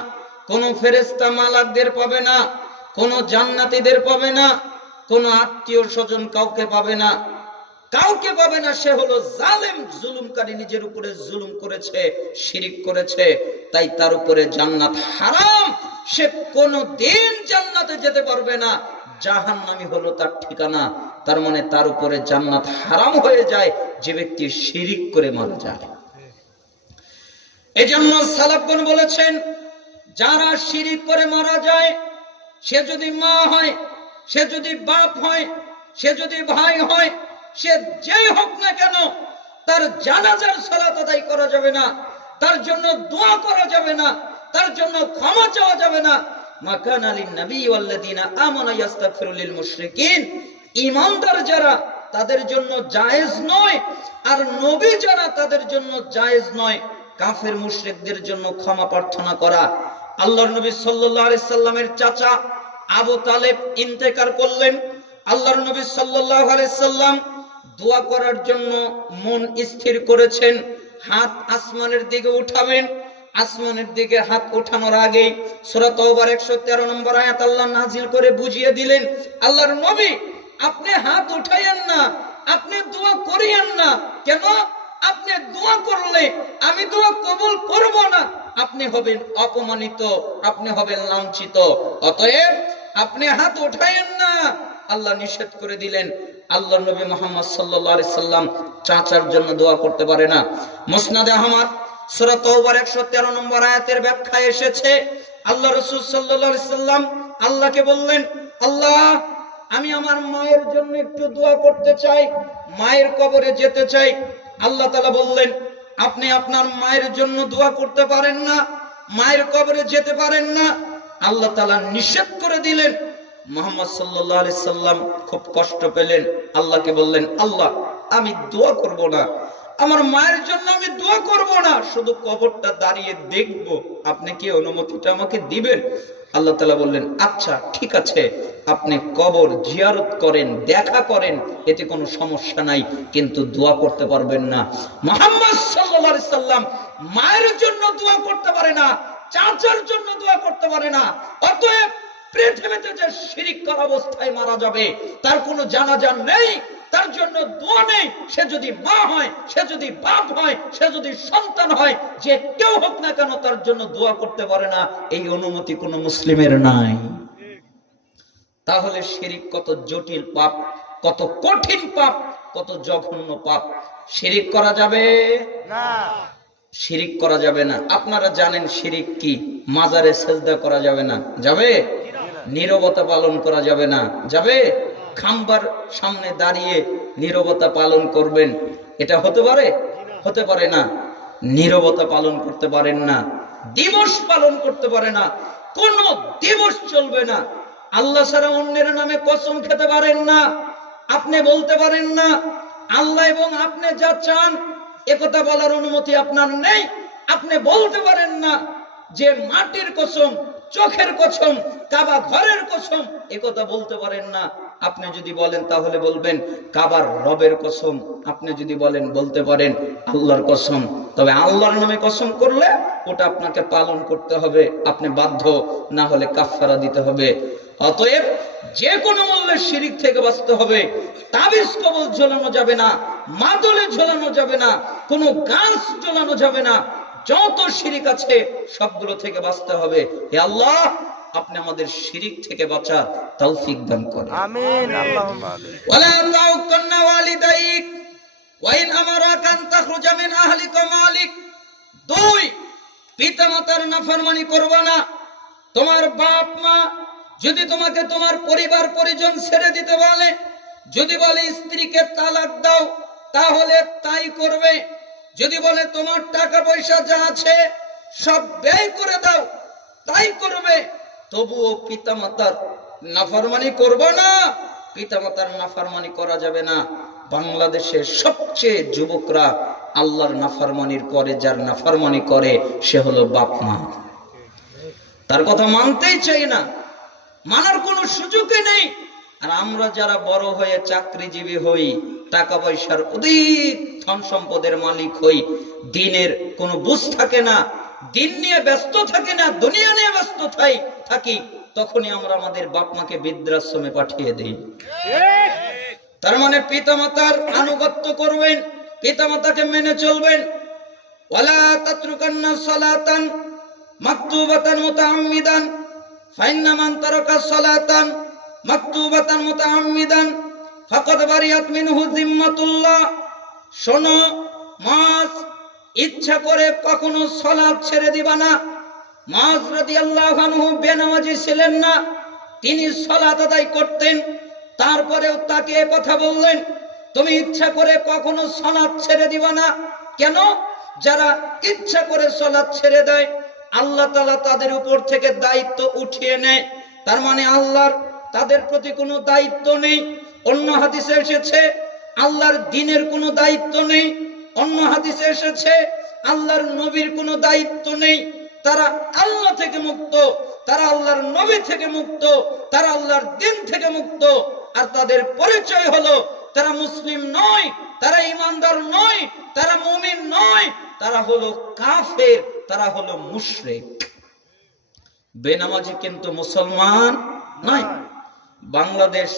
কোন ফেরেশতা মালাকদের পাবে না, কোন জান্নাতীদের পাবে না, কোন আত্মীয় স্বজন কাউকে পাবে না, কাউকে পাবে না। সে হলো জালেম, জুলুমকারী, নিজের উপরে জুলুম করেছে, শিরক করেছে, তাই তার উপরে জান্নাত হারাম। সে কোনদিন জান্নাতে যেতে পারবে না, জাহান্নামী হলো তার ঠিকানা। তার মানে তার উপরে জান্নাত হারাম হয়ে যায় যে ব্যক্তি শিরক করে মারা যায়। এজন্য সালাফগণ বলেছেন, যারা শিরক করে মারা যায়, সে যদি মা হয়, সে যদি বাপ হয়, সে যদি ভাই হয়, সে যেই হোক না কেন, তার জানাজার সালাত আদায় করা যাবে না, তার জন্য দোয়া করা যাবে না, তার জন্য ক্ষমা চাওয়া যাবে না। মাকানা লিন-নবী ওয়াল্লাযীনা আমানু ইস্তাগফিরু লিল মুশরিকিন। ঈমানদার যারা তাদের জন্য জায়েজ নয়, আর নবী যারা তাদের জন্য জায়েজ নয় কাফের মুশরিকদের জন্য ক্ষমা প্রার্থনা করা। আল্লাহর নবী সাল্লাল্লাহু আলাইহি সাল্লামের চাচা আবু তালেব ইন্তেকাল করলেন। আল্লাহর নবী সাল্লাল্লাহু আলাইহি সাল্লাম দোয়া করার জন্য মন স্থির করেছেন, হাত আসমানের দিকে উঠাবেন। আসমানের দিকে হাত ওঠানোর আগে সূরা তাওবার 113 নম্বর আয়াত আল্লাহ নাজিল করে বুঝিয়ে দিলেন, আল্লাহর নবী আপনি হাত উঠাইয়েন না, আপনি দোয়া করিয়েন না। কেন? আপনি দোয়া করলে আমি দোয়া কবুল করব না, আপনি হবেন অপমানিত, আপনি হবেন লাঞ্ছিত। অতএব আপনি হাত উঠাইয়েন না, আল্লাহ নিষেধ করে দিলেন। আল্লাহর নবী মুহাম্মদ সাল্লাল্লাহু আলাইহি সাল্লাম চাচার জন্য দোয়া করতে পারে না। মুসনাদে আহমদ সূরা তাওবার 113 নম্বর আয়াতের ব্যাখ্যা এসেছে, আল্লাহ রাসূল সাল্লাল্লাহু আলাইহি সাল্লাম আল্লাহকে বললেন, আল্লাহ আমি আমার মায়ের জন্য একটু দোয়া করতে চাই, মায়ের কবরে যেতে চাই। আল্লাহ তাআলা বললেন, আপনি আপনার মায়ের জন্য দোয়া করতে পারেন না, মায়ের কবরে যেতে পারেন না। আল্লাহ তাআলা নিষেধ করে দিলেন। মুহাম্মদ সাল্লাল্লাহু আলাইহি সাল্লাম খুব কষ্ট পেলেন, আল্লাহকে বললেন, আল্লাহ আমি দোয়া করব না, আমার মায়ের জন্য আমি দোয়া করব না, শুধু কবরটা দাঁড়িয়ে দেখব, আপনি কি অনুমতিটা আমাকে দিবেন? আল্লাহ তাআলা বললেন, আচ্ছা ঠিক আছে, আপনি কবর জিয়ারত করেন, দেখা করেন, এতে কোনো সমস্যা নাই, কিন্তু দোয়া করতে পারবেন না। মুহাম্মদ সাল্লাল্লাহু আলাইহি সাল্লাম মায়ের জন্য দোয়া করতে পারে না, চাচার জন্য দোয়া করতে পারে না। অতএব পৃথিবীতে যে শিরক করা অবস্থায় মারা যাবে তার কোনো জানাজা নেই, তার জন্য দোয়া নেই। সে যদি মা হয়, সে যদি বাপ হয়, সে যদি সন্তান হয়, যে কেউ হোক না কেন তার জন্য দোয়া করতে পারে না, এই অনুমতি কোনো মুসলিমের নাই। তাহলে শিরক কত জটিল পাপ, কত কঠিন পাপ, কত জঘন্য পাপ। শিরিক করা যাবে না, শিরিক করা যাবে না। আপনারা জানেন শিরিক কি? মাজারে সেজদা করা যাবে না, যাবে? নীরবতা পালন করা যাবে না, যাবে? খাম্বার সামনে দাঁড়িয়ে নীরবতা পালন করবেন, এটা হতে পারে? হতে পারে না। নীরবতা পালন করতে পারেন না, দিবস পালন করতে পারে না, কোন দিবস চলবে না। আল্লাহ ছাড়া অন্যের নামে কসম খেতে পারেন না। আপনি বলতে পারেন না আল্লাহ এবং আপনি যা চান একথা বলার অনুমতি আপনার নেই। আপনি বলতে পারেন না যে মাটির কসম, চোখের কসম, কাবা ঘরের কসম, একথা বলতে পারেন না। আপনি যদি বলেন তাহলে বলবেন কাবার রবের কসম। আপনি যদি বলেন বলতে পারেন আল্লাহর কসম। তবে আল্লাহর নামে কসম করলে ওটা আপনাকে পালন করতে হবে, আপনি বাধ্য, না হলে কাফারা দিতে হবে। অতএব যে কোনো মূল্যে শিরিক থেকে বাঁচতে হবে। তাবিজ কবল ঝোলানো যাবে না, মাদলে ঝোলানো যাবে না, কোনো গাছ ঝোলানো যাবে না। যত শিরিক আছে সবগুলো থেকে বাঁচতে হবে। হে আল্লাহ, আপনি আমাদের শিরিক থেকে বাঁচার তৌফিক দান করেন। আমিন, আল্লাহুম্মা আমিন। ওয়ালা তাউকান্না ওয়ালিদাইক ওয়া ইন আমারাকা আন তাখরুজা মিন আহলিকা মালিক। 2, পিতামাতার নাফরমানি করবে না। তোমার বাপ মা যদি তোমাকে তোমার পরিবার পরিজন ছেড়ে দিতে বলে, যদি বলে স্ত্রীকে তালাক দাও, তাহলে তাই করবে। যদি বলে তোমার টাকা পয়সা যা আছে সব ব্যয় করে দাও, তাই করবে। তবুও পিতামাতার নাফরমানি করবে না। পিতামাতার নাফরমানি করা যাবে না। বাংলাদেশের সবচেয়ে যুবকরা আল্লাহর নাফরমানির পরে যার নাফরমানি করে সে হলো বাপ মা। তার কথা মানতেই চাই না, মানার কোনো সুযোগই নেই। আর আমরা যারা বড় হয়ে চাকরিজীবী হই, টাকা পয়সার অধিক ধন সম্পদের মালিক হই, দিনের কোনো বুঝ থাকে না, দিন নিয়ে ব্যস্ত থাকি না, দুনিয়া নিয়ে ব্যস্ত থাকি, তখনই আমরা আমাদের বাপ মাকে বৃদ্ধাশ্রমে পাঠিয়ে দিই। তার মানে পিতামাতার আনুগত্য করবেন, পিতামাতাকে মেনে চলবেন। ওয়ালা তাতরুকান্না সালাতান মাকতুবাতান মুতাআম্মিদান ফাইন্না মান তারাকা সালাতান মাকতুবাতান মুতাআম্মিদান ফাকাদ বারিয়াত মিনহু জিম্মাতুল্লাহ। শোনো, মাস ইচ্ছা করে কখনো সালাত ছেড়ে দিবা না। মাস রাদিয়াল্লাহু আনহু বেনামাজি ছিলেন না, তিনি সালাত আদায় করতেন। তারপরেও তাকে কথা বললেন তুমি ইচ্ছা করে কখনো সালাত ছেড়ে দিবা না। কেন? যারা ইচ্ছা করে সালাত ছেড়ে দেয় আল্লাহ তাআলা তাদের উপর থেকে দায়িত্ব উঠিয়ে নেয়। তার মানে আল্লাহর তাদের প্রতি কোনো দায়িত্ব নেই। অন্য হাদিসে এসেছে আল্লাহর দ্বীনের কোনো দায়িত্ব নেই। অন্য হাদিসে এসেছে আল্লাহর নবীর কোনো দায়িত্ব নেই। তারা আল্লাহ থেকে মুক্ত, তারা আল্লাহর নবী থেকে মুক্ত, তারা আল্লাহর দ্বীন থেকে মুক্ত। আর তাদের পরিচয় হলো তারা মুসলিম নয়, তারা ঈমানদার নয়, তারা মুমিন নয়, তারা হলো কাফের, তারা হলো মুশরিক। বেনামাজি কিন্তু মুসলমান নয়। বাংলাদেশ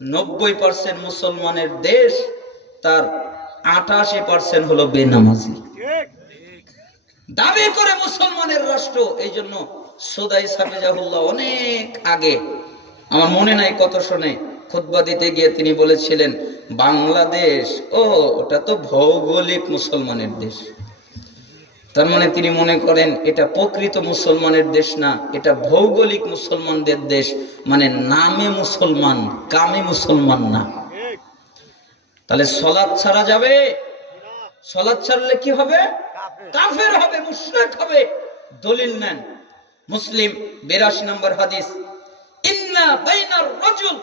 90% মুসলমানের দেশ, তার 88% হলো বেনামাজি। দাবি করে মুসলমানের রাষ্ট্র। এই জন্য সুদাই সাফেজাহুল্লাহ অনেক আগে, আমার মনে নাই কত শোনে, খুতবা দিতে গিয়ে তিনি বলেছিলেন বাংলাদেশ ওটা তো ভৌগোলিক মুসলমানের দেশ। তার মানে তিনি মনে করেন এটা প্রকৃত মুসলমানের দেশ না, এটা ভৌগোলিক মুসলমানদের দেশ, মানে নামে মুসলমান, কামে মুসলমান না। তাহলে সালাত ছাড়া যাবে? সালাত ছাড়লে কি হবে? কাফের হবে, মুশরিক হবে। দলিল নেন, মুসলিম 82 নম্বর হাদিস, ইন্না বাইনার রাজুল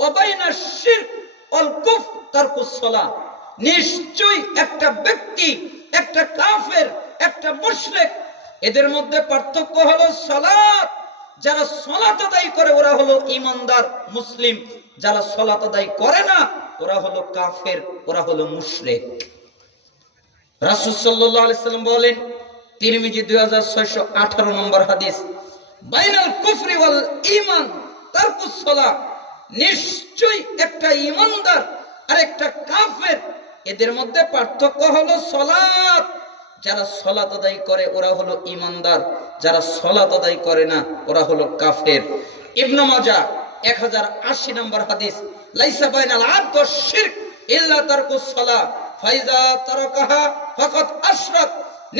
ওয়া বাইনাশ শিরক ওয়াল কুফর তারকুস সালাহ। নিশ্চয়ই একটা ব্যক্তি, একটা কাফের, একটা মুশরিক, এদের মধ্যে পার্থক্য হলো সালাত। যারা সালাত আদায় করে ওরা হলো ঈমানদার মুসলিম, যারা সালাত আদায় করে না ওরা হলো কাফের, ওরা হলো মুশরিক। রাসূল সাল্লাল্লাহু আলাইহি সাল্লাম বলেন, তিরমিজি 2618 নম্বর হাদিস, বাইনাল কুফরি ওয়াল ঈমান তারকুস সালাহ। নিশ্চয়ই একটা ঈমানদার আর একটা কাফের, এদের মধ্যে পার্থক্য হলো সালাত। যারা সালাত আদায় করে ওরা হলো ঈমানদার, যারা সালাত আদায় করে না ওরা হলো কাফের। ইবনে মাজাহ 1080 নম্বর হাদিস, লাইসা বাইনাল আবদ ওয়াশ শিরক ইল্লা তারকুস সালাহ ফাইজা তারাকাহা ফাকাদ আশরাক।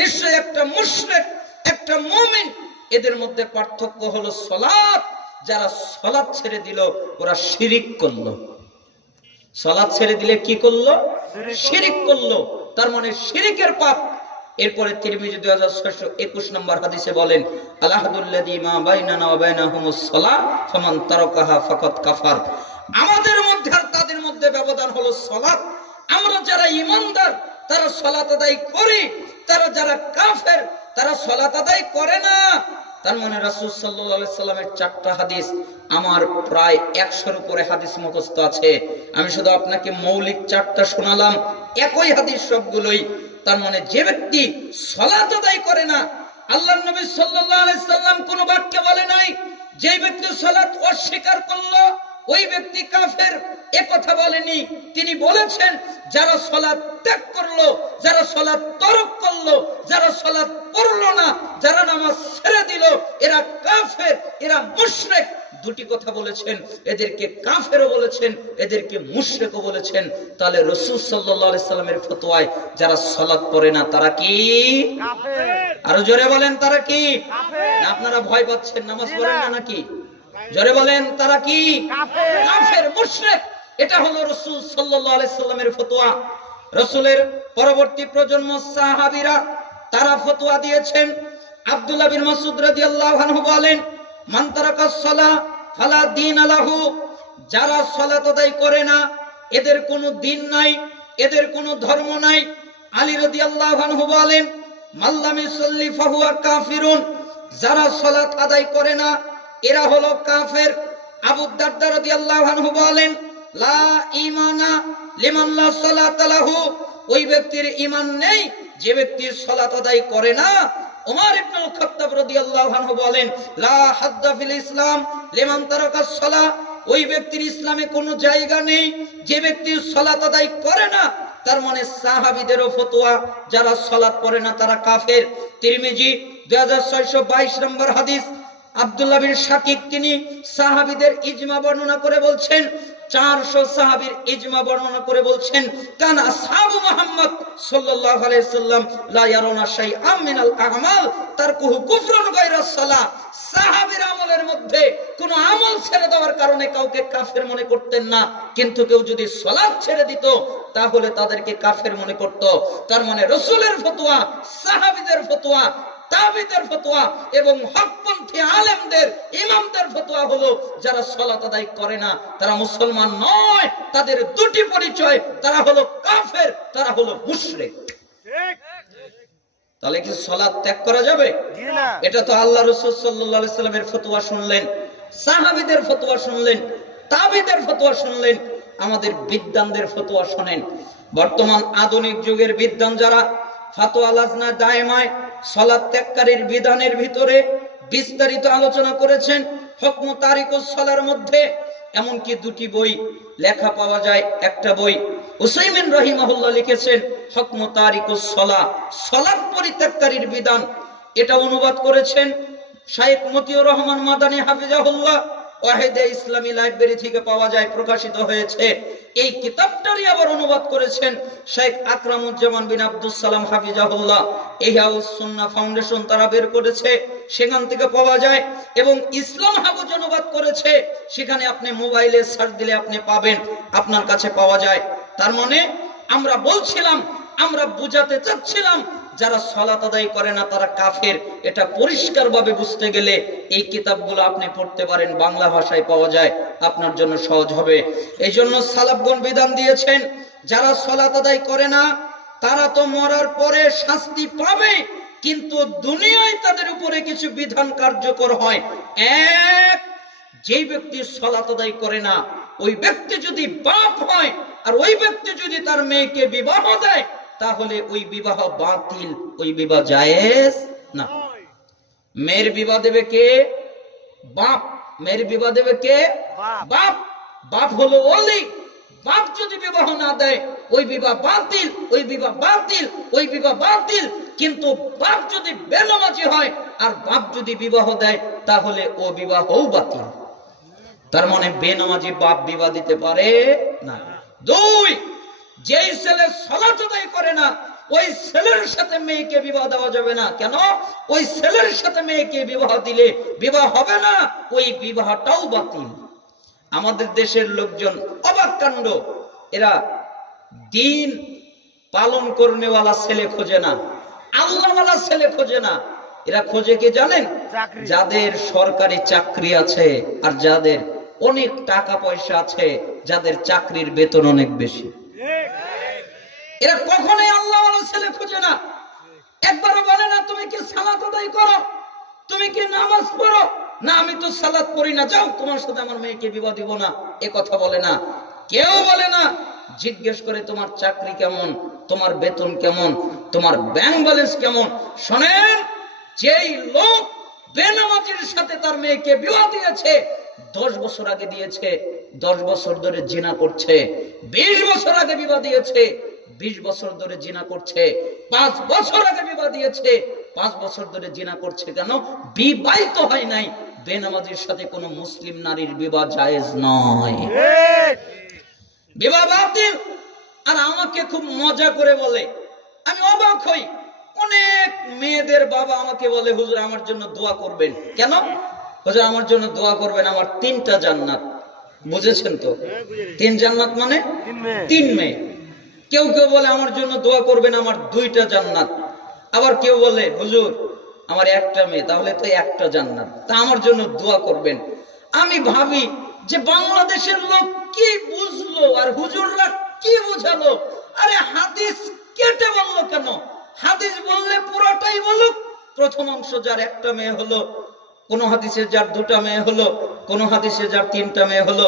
নিশ্চয় একটা মুশরিক, একটা মুমিন, এদের মধ্যে পার্থক্য হলো সালাত। যারা সালাত ছেড়ে দিল ওরা শিরিক করলো। সালাত ছেড়ে দিলে কি করলো? শিরিক করলো। তার মানে শিরিকের পাপ। এরপরে তিরমিজি 2621 নম্বর হাদিসে বলেন, আল-আহদুল্লাযী মা বাইনানা ওয়া বাইনাহুমুস সালাহ ফামান তারাকাহা ফাকাদ কাফার। আমাদের মধ্যে আর তাদের মধ্যে ব্যবধান হলো সালাত। আমরা যারা ঈমানদার তারা সালাত আদায় করি, তারা যারা কাফের তারা সালাত আদায় করে না। তার মানে রাসূল সাল্লাল্লাহু আলাইহি সাল্লামের 4টা হাদিস, আমার প্রায় 100-এর উপরে হাদিস মুখস্থ আছে। আমি শুধু আপনাকে মৌলিক 4টা শোনালাম, একই হাদিস সবগুলোই। তার মানে যে ব্যক্তি সালাত আদায় করে না, আল্লাহর নবী সাল্লাল্লাহু আলাইহি সাল্লাম কোন বাক্যে বলে নাই যে ব্যক্তি সালাত অস্বীকার করলো ওই ব্যক্তি কাফের, এ কথা বলেনি। তিনি বলেছেন যারা সালাত ত্যাগ করলো, যারা সালাত তরক করলো, যারা সালাত পড়লো না, যারা নামাজ ছেড়ে দিল, এরা কাফের, এরা মুশরিক। দুটি কথা বলেছেন, এদেরকে কাফেরও বলেছেন, এদেরকে মুশরিকও বলেছেন। তাহলে রাসূল সাল্লাল্লাহু আলাইহি সাল্লামের ফতোয়ায় যারা সালাত পড়ে না তারা কি কাফের? আরো জোরে বলেন, তারা কি কাফের? আপনারা ভয় পাচ্ছেন, নামাজ পড়েন না নাকি? জোরে বলেন, তারা কি কাফের, মুশরিক। এটা হলো রাসূল সাল্লাল্লাহু আলাইহি সাল্লামের ফতোয়া। রাসূলের পরবর্তী প্রজন্ম সাহাবীরা তারা ফতোয়া দিয়েছেন। আব্দুল্লাহ বিন মাসউদ রাদিয়াল্লাহু আনহু বলেন, মান তারাকাস সালাহ ফালা দীন লাহু। যারা সালাত আদায় করে না এদের কোনো দিন নাই, এদের কোনো ধর্ম নাই। আলী রাদিয়াল্লাহু আনহু বলেন, মাল্লাম ইউসাল্লি ফাহুয়া কাফিরুন। যারা সালাত আদায় করে না এরা হলো কাফের। আবু দারদা রাদিয়াল্লাহু আনহু বলেন, লা ঈমানা লিমান লা সালাতা লাহু। ওই ব্যক্তির ঈমান নেই যে ব্যক্তি সালাত আদায় করে না। ওমর ইবনে আল-খাত্তাব রাদিয়াল্লাহু আনহু বলেন, লা হাদ্দা ফিল ইসলাম লিমান তারাকাস সালাহ। ওই ব্যক্তির ইসলামে কোনো জায়গা নেই যে ব্যক্তি সালাত আদায় করে না। তার মানে সাহাবীদেরও ফতোয়া যারা সালাত পড়ে না তারা কাফের। তিরমিজি 2622 নম্বর হাদিস, আব্দুল্লাহ বিন শাকিক তিনি সাহাবীদের ইজমা বর্ণনা করে বলছেন, 400 সাহাবীর ইজমা বর্ণনা করে বলছেন, কান আসহাবু মুহাম্মদ সাল্লাল্লাহু আলাইহি সাল্লাম লা ইয়ারাউনা শাইআম মিনাল আমাল তারকুহু কুফরুন গায়রাস সালাহ। সাহাবীর আমলের মধ্যে কোন আমল ছেড়ে দেওয়ার কারণে কাউকে কাফের মনে করতেন না, কিন্তু কেউ যদি সালাত ছেড়ে দিত তাহলে তাদেরকে কাফের মনে করত। তার মানে রাসূলের ফতোয়া, সাহাবীদের ফতোয়া, তাবিদের ফতোয়া এবং হকপন্থী আলেমদের, ইমামদের ফতোয়া হলো যারা সালাত আদায় করে না তারা মুসলমান নয়। তাদের দুটি পরিচয়, তারা হলো কাফের, তারা হলো মুশরিক। তাহলে কি সালাত ত্যাগ করা যাবে? না। এটা তো আল্লাহ রাসূল সাল্লাল্লাহু আলাইহি সাল্লামের ফতোয়া শুনলেন, সাহাবীদের ফতোয়া শুনলেন, তাবিদের ফতোয়া শুনলেন, আমাদের বিদ্বানদের ফতোয়া শুনেন। বর্তমান আধুনিক যুগের বিদ্বান যারা ফাতোয়া লাজনা দায়েমায় সালাত ত্যাগকারীর বিধানের ভিতরে বিস্তারিত আলোচনা করেছেন। হুকম তারিকুস সালার মধ্যে এমনকি 2টি বই লেখা পাওয়া যায়। একটা বই উসাইমিন রাহিমাহুল্লাহ লিখেছেন হুকম তারিকুস সালাহ, সালাত পরিত্যাগকারীর বিধান। এটা অনুবাদ করেছেন শাইখ মতিউর রহমান মাদানী হাফিজাহুল্লাহ। ওয়াহিদে ইসলামী লাইব্রেরি থেকে পাওয়া যায়, প্রকাশিত হয়েছে। এই কিতাবটারই আবার অনুবাদ করেছেন শেখ আকরামুজ্জামান বিন আব্দুস সালাম হাফিজাহুল্লাহ। ইহয়াউস সুন্নাহ ফাউন্ডেশন তারা বের করেছে, সেখান থেকে পাওয়া যায়। এবং ইসলাম হাবুজ অনুবাদ করেছে, সেখানে আপনি মোবাইলে সার্চ দিলে আপনি পাবেন, আপনার কাছে পাওয়া যায়। তার মানে আমরা বলছিলাম, আমরা বুঝাতে চাচ্ছিলাম যারা সালাত আদায় করে না তারা কাফের। এটা পরিষ্কারভাবে বুঝতে গেলে এই কিতাবগুলো আপনি পড়তে পারেন, বাংলা ভাষায় পাওয়া যায়, আপনার জন্য সহজ হবে। এই জন্য সালাফগণ বিধান দিয়েছেন যারা সালাত আদায় করে না তারা তো মরার পরে শাস্তি পাবে, কিন্তু দুনিয়ায় তাদের উপরে কিছু বিধান কার্যকর হয়। এক, যেই ব্যক্তি সালাত আদায় করে না ওই ব্যক্তি যদি বাপ হয় আর ওই ব্যক্তি যদি তার মেয়েকে বিবাহ দেয় তাহলে ওই বিবাহ বাতিল, ওই বিবাহ জায়েজ না। মেয়ের বিবাহ দেবে কে? বাপ। মেয়ের বিবাহ দেবে কে? বাপ। বাপ হলো ওলি। বাপ যদি বিবাহ না দেয় ওই বিবাহ বাতিল, ওই বিবাহ বাতিল, ওই বিবাহ বাতিল। কিন্তু বাপ যদি বেনামাজি হয় আর বাপ যদি বিবাহ দেয় তাহলে ও বিবাহও বাতিল। তার মানে বেনামাজি বাপ বিবাহ দিতে পারে না। 2, যেই ছেলে সালাত আদায় করে না ওই ছেলের সাথে মেয়েকে বিবাহ দেওয়া যাবে না। কেন? ওই ছেলের সাথে মেয়েকে বিবাহ দিলে বিবাহ হবে না, ওই বিবাহটাও বাতিল। আমাদের দেশের লোকজন অবাক কাণ্ড, এরা দিন পালন করনেওয়ালা ছেলে খোঁজে না, আল্লাহওয়ালা ছেলে খোঁজে না। এরা খোঁজে কি জানেন? যাদের সরকারি চাকরি আছে আর যাদের অনেক টাকা পয়সা আছে, যাদের চাকরির বেতন অনেক বেশি। এরা কখনোই আল্লাহওয়ালা ছেলে খোঁজে না। একবারও বলে না তুমি কি সালাত আদায় করো, তুমি কি নামাজ পড়ো? না, আমি তো সালাত পড়ি না, যাও তোমার সাথে আমার মেয়েকে বিবাহ দিব না, এ কথা বলে না। কেউ বলে না। জিজ্ঞেস করে তোমার চাকরি কেমন, তোমার বেতন কেমন, তোমার ব্যাংক ব্যালেন্স কেমন। শোনেন, যেই লোক বেনামাজির সাথে তার মেয়েকে বিবাহ দিয়েছে, 10 বছর আগে দিয়েছে, 10 বছর ধরে জিনা করছে। 20 বছর আগে বিবাহ দিয়েছে, 20 বছর ধরে জিনা করছে। 5 বছর আগে বিবাহ দিয়েছে, 5 বছর ধরে জিনা করছে। কেন? বিবাহিত হয় নাই। বেনামাজির সাথে কোনো মুসলিম নারীর বিবাহ জায়েজ নয়, বিবাহ বাতিল। আর আমাকে খুব মজা করে বলে, আমি অবাক হই, অনেক মেয়েদের বাবা আমাকে বলে হুজুর আমার জন্য দোয়া করবেন। কেন? হুজুর আমার জন্য দোয়া করবেন, আমার 3টা জান্নাত। বুঝেছেন তো? 3 জান্নাত মানে 3 মেয়ে। কেউ কেউ বলে আমার জন্য দোয়া করবেন, আমার 2টা জান্নাত। আবার কেউ বলে হুজুর আমার 1টা মেয়ে, তাহলে তো 1টা জান্নাত, তা আমার জন্য দোয়া করবেন। আমি ভাবি যে বাংলাদেশের লোক কি বুঝলো আর হুজুররা কি বুঝালো? আরে হাদিস কেটে বললো কেন? হাদিস বললে পুরোটাই বলুক। প্রথম অংশ যার 1টা মেয়ে হলো, কোন হাদিসে যার 2টা মেয়ে হলো, কোন হাদিসে যার 3টা মেয়ে হলো।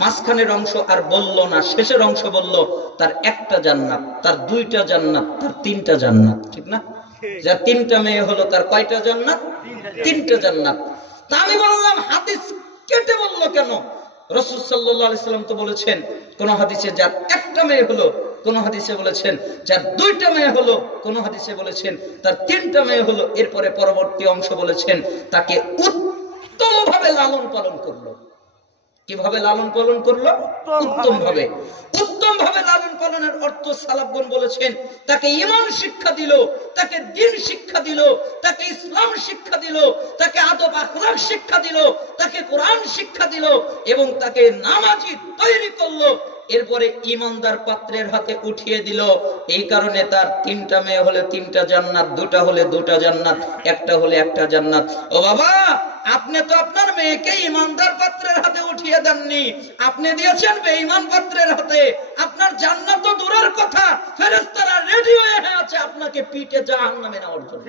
মাঝখানের অংশ আর বললো না, শেষের অংশ বললো তার 1টা জান্নাত, তার 2টা জান্নাত, তার 3টা জান্নাত। ঠিক না? যার 3টা মেয়ে হলো তার কয়টা জান্নাত? 3টা জান্নাত। তা আমি বললাম হাদিস কেটে বললো কেন? রাসূল সাল্লাল্লাহু আলাইহি সাল্লাম তো বলেছেন, কোন হাদিসে যার 1টা মেয়ে হলো, কোন হাদিসে বলেছেন যার 2টা মেয়ে হলো, কোন হাদিসে বলেছেন তার 3টা মেয়ে হলো। এরপরে পরবর্তী অংশ বলেছেন তাকে উত্তম ভাবে লালন পালন করলো। কিভাবে লালন পালন করলো? উত্তম ভাবে। উত্তম ভাবে লালন পালনের অর্থ সালাফগণ বলেছেন তাকে ঈমান শিক্ষা দিল, তাকে দ্বীন শিক্ষা দিল, তাকে ইসলাম শিক্ষা দিল, তাকে আদব আখলাক শিক্ষা দিল, তাকে কোরআন শিক্ষা দিল এবং তাকে নামাজি তৈরি করলো। এরপরে ঈমানদার পাত্রের হাতে উঠিয়ে দিল। এই কারণে তার 3টা মেয়ে হলে 3টা জান্নাত, 2টা হলে 2টা জান্নাত, 1টা হলে 1টা জান্নাত। ও বাবা, আপনি তো আপনার মেয়েকে ঈমানদার পাত্রের হাতে উঠিয়ে দেননি, আপনি দিয়েছেন বেঈমান পাত্রের হাতে। আপনার জান্নাত তো দূরের কথা, ফেরেশতারা রেডি হয়ে আছে আপনাকে পিঠে জাহান্নামে নেওয়ার জন্য।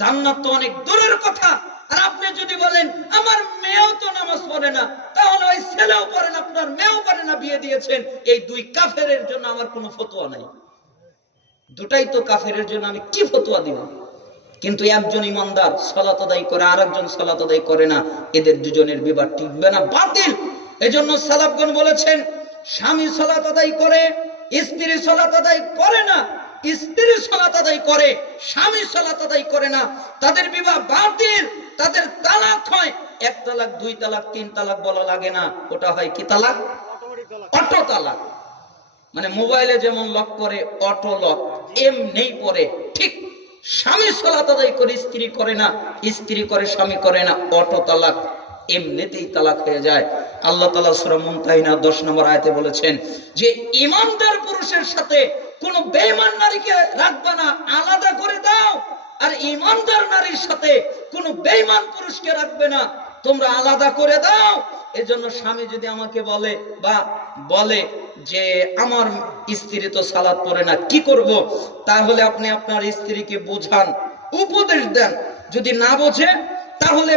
জান্নাত তো অনেক দূরের কথা। আর আপনি যদি বলেন আমার মেয়েও তো নামাজ পড়ে না, তাহলে ওই ছেলেও পড়ে না, আপনার মেয়েও পড়ে না, বিয়ে দিয়েছেন। এই 2 কাফেরের জন্য আমার কোনো ফতোয়া নাই। দুটাই তো কাফেরের জন্য আমি কি ফতোয়া দিব? কিন্তু একজন ইমানদার সালাত আদায় করে, আর একজন সালাত আদায় করে না, এদের দুজনের বিবাহ টিকবে না, বাতিল। এজন্য সালাফগণ বলেছেন স্বামী সালাত আদায় করে, স্ত্রী সালাত আদায় করে না। স্ত্রী সালাত আদায় করে, স্বামী সালাত আদায় করে না, তাদের বিবাহ বাতিল, তাদের তালাক হয়। 1 তালাক, 2 তালাক, 3 তালাক বলা লাগে না, ওটা হয় কি তালাক? অটো তালাক। মানে মোবাইলে যেমন লক করে অটো লক, এমনি পড়ে। ঠিক স্বামী সালাত আদায় করে, স্ত্রী করে না, স্ত্রী করে, স্বামী করে না, অটো তালাক, এমনিতেই তালাক হয়ে যায়। আল্লাহ তাআলা সূরা মুনতাহিনা 10 নম্বর আয়াতে বলেছেন যে ঈমানদার পুরুষের সাথে কোন বেঈমান নারীকে রাখবা না, আলাদা করে দাও। আর ঈমানদার নারীর সাথে কোন বেঈমান পুরুষকে রাখবে না, তোমরা আলাদা করে দাও। এজন্য স্বামী যদি আমাকে বলে বা বলে যে আমার স্ত্রী তো সালাত পড়ে না, কি করব? তাহলে আপনি আপনার স্ত্রীকে বোঝান, উপদেশ দেন। যদি না বোঝে তাহলে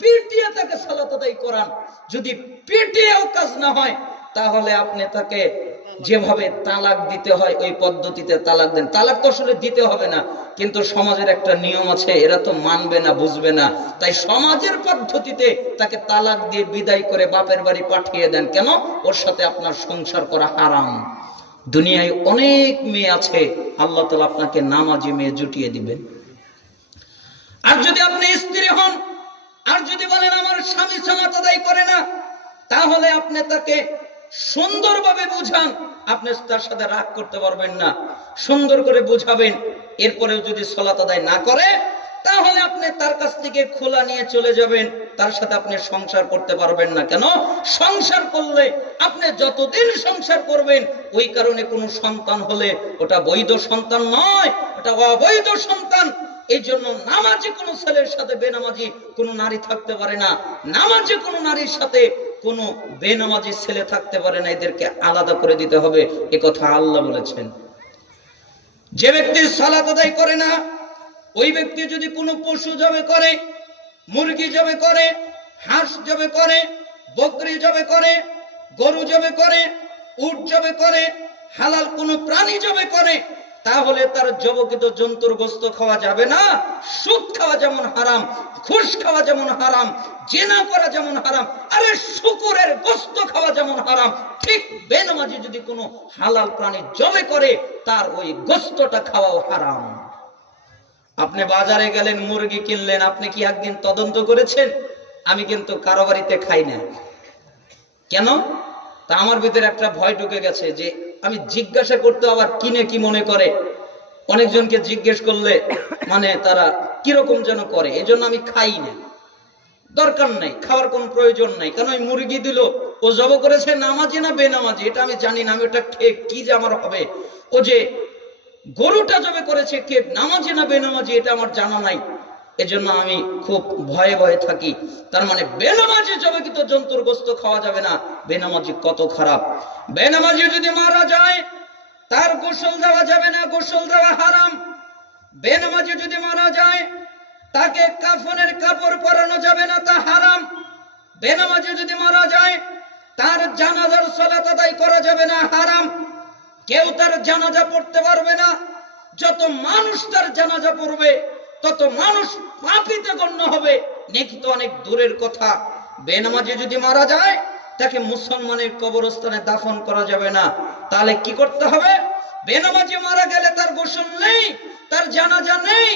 পিটিয়ে তাকে সালাত আদায় করান। যদি পিটিয়েও কাজ না হয় তাহলে আপনি তাকে যেভাবে তালাক দিতে হয় ওই পদ্ধতিতে তালাক দেন। তালাক তো আসলে দিতে হবে না, কিন্তু সমাজের একটা নিয়ম আছে, এরা তো মানবে না, বুঝবে না, তাই সমাজের পদ্ধতিতে তাকে তালাক দিয়ে বিদায় করে বাপের বাড়ি পাঠিয়ে দেন। কেন? ওর সাথে আপনার সংসার করা হারাম। দুনিয়ায় অনেক মেয়ে আছে, আল্লাহ তাআলা আপনাকে নামাজি মেয়ে জুটিয়ে দিবেন। আর যদি আপনি স্ত্রী হন আর যদি বলেন আমার স্বামী সালাত আদায় করে না, তাহলে আপনি তাকে সুন্দরভাবে বুঝান আপনি তার সাথে রাগ করতে পারবেন না, সুন্দর করে বুঝাবেন। এরপরেও যদি সালাত আদায় না করে, তাহলে আপনি তার কাছ থেকে খোলা নিয়ে চলে যাবেন, তার সাথে আপনি সংসার করতে পারবেন না। কেন? সংসার করলে আপনি যতদিন সংসার করবেন, ওই কারণে কোনো সন্তান হলে ওটা বৈধ সন্তান নয়, ওটা অবৈধ সন্তান। এই জন্য নামাজি কোনো ছেলের সাথে বেনামাজি কোনো নারী থাকতে পারে না, নামাজি কোনো নারীর সাথে কোনো বেনামাজি ছেলে থাকতে পারে না, এদেরকে আলাদা করে দিতে হবে। এ কথা আল্লাহ বলেছেন। যে ব্যক্তি সালাত আদায় করে না, ওই ব্যক্তি যদি কোনো পশু জবে করে, মুরগি জবে করে, হাঁস জবে করে, বকরি জবে করে, গরু জবে করে, উট জবে করে, হালাল কোনো প্রাণী জবে করে, তাহলে তার জবকৃত জন্তুর গোশত খাওয়া যাবে না। সুদ খাওয়া যেমন হারাম, ঘুষ খাওয়া যেমন হারাম, জিনা করা যেমন হারাম, আরে শুকুরের গোশত খাওয়া যেমন হারাম, ঠিক বেনামাজি যদি কোনো হালাল প্রাণী জবে করে, তার ওই গোশতটা খাওয়াও হারাম। আপনি বাজারে গেলেন, মুরগি কিনলেন, আপনি কি একদিন তদন্ত করেছেন? আমি কিন্তু কারো বাড়িতে খাই না। কেন? তা আমার ভিতরে একটা ভয় ঢুকে গেছে যে আমি জিজ্ঞাসা করতে আবার কিনে কি মনে করে, অনেকজনকে জিজ্ঞেস করলে মানে তারা কিরকম যেন করে, এজন্য আমি খাই না। দরকার নাই, খাওয়ার কোনো প্রয়োজন নাই। কারণ ওই মুরগি দিল, ও জব করেছে নামাজি না বেনামাজি এটা আমি জানি না, আমি ওটা কি যে আমার হবে। ও যে গরুটা জবে করেছে কে নামাজি না বেনামাজি এটা আমার জানা নাই, এজন্য আমি খুব ভয়ে ভয়ে থাকি। তার মানে বেনামাজি জবেকৃত জন্তুর গোশত খাওয়া যাবে না। বেনামাজি কত খারাপ! বেনামাজি যদি মারা যায়, তার গোসল দেওয়া যাবে না, গোসল দেওয়া হারাম। বেনামাজি যদি মারা যায়, তাকে কাফনের কাপড় পরানো যাবে না, তা হারাম। বেনামাজি যদি মারা যায়, তার জানাজার সালাত আদায় করা যাবে না, হারাম। কেউ তার জানাজা পড়তে পারবে না। যত মানুষ তার জানাজা পড়বে, তত মানুষ পাপীতে গণ্য হবে, নেকি তো অনেক দূরের কথা। বেনামাজি যদি মারা যায়, তাকে মুসলমানের কবরস্থানে দাফন করা যাবে না। তাহলে কি করতে হবে? বেনামাজি মারা গেলে তার গোসল নেই, তার জানাজা নেই,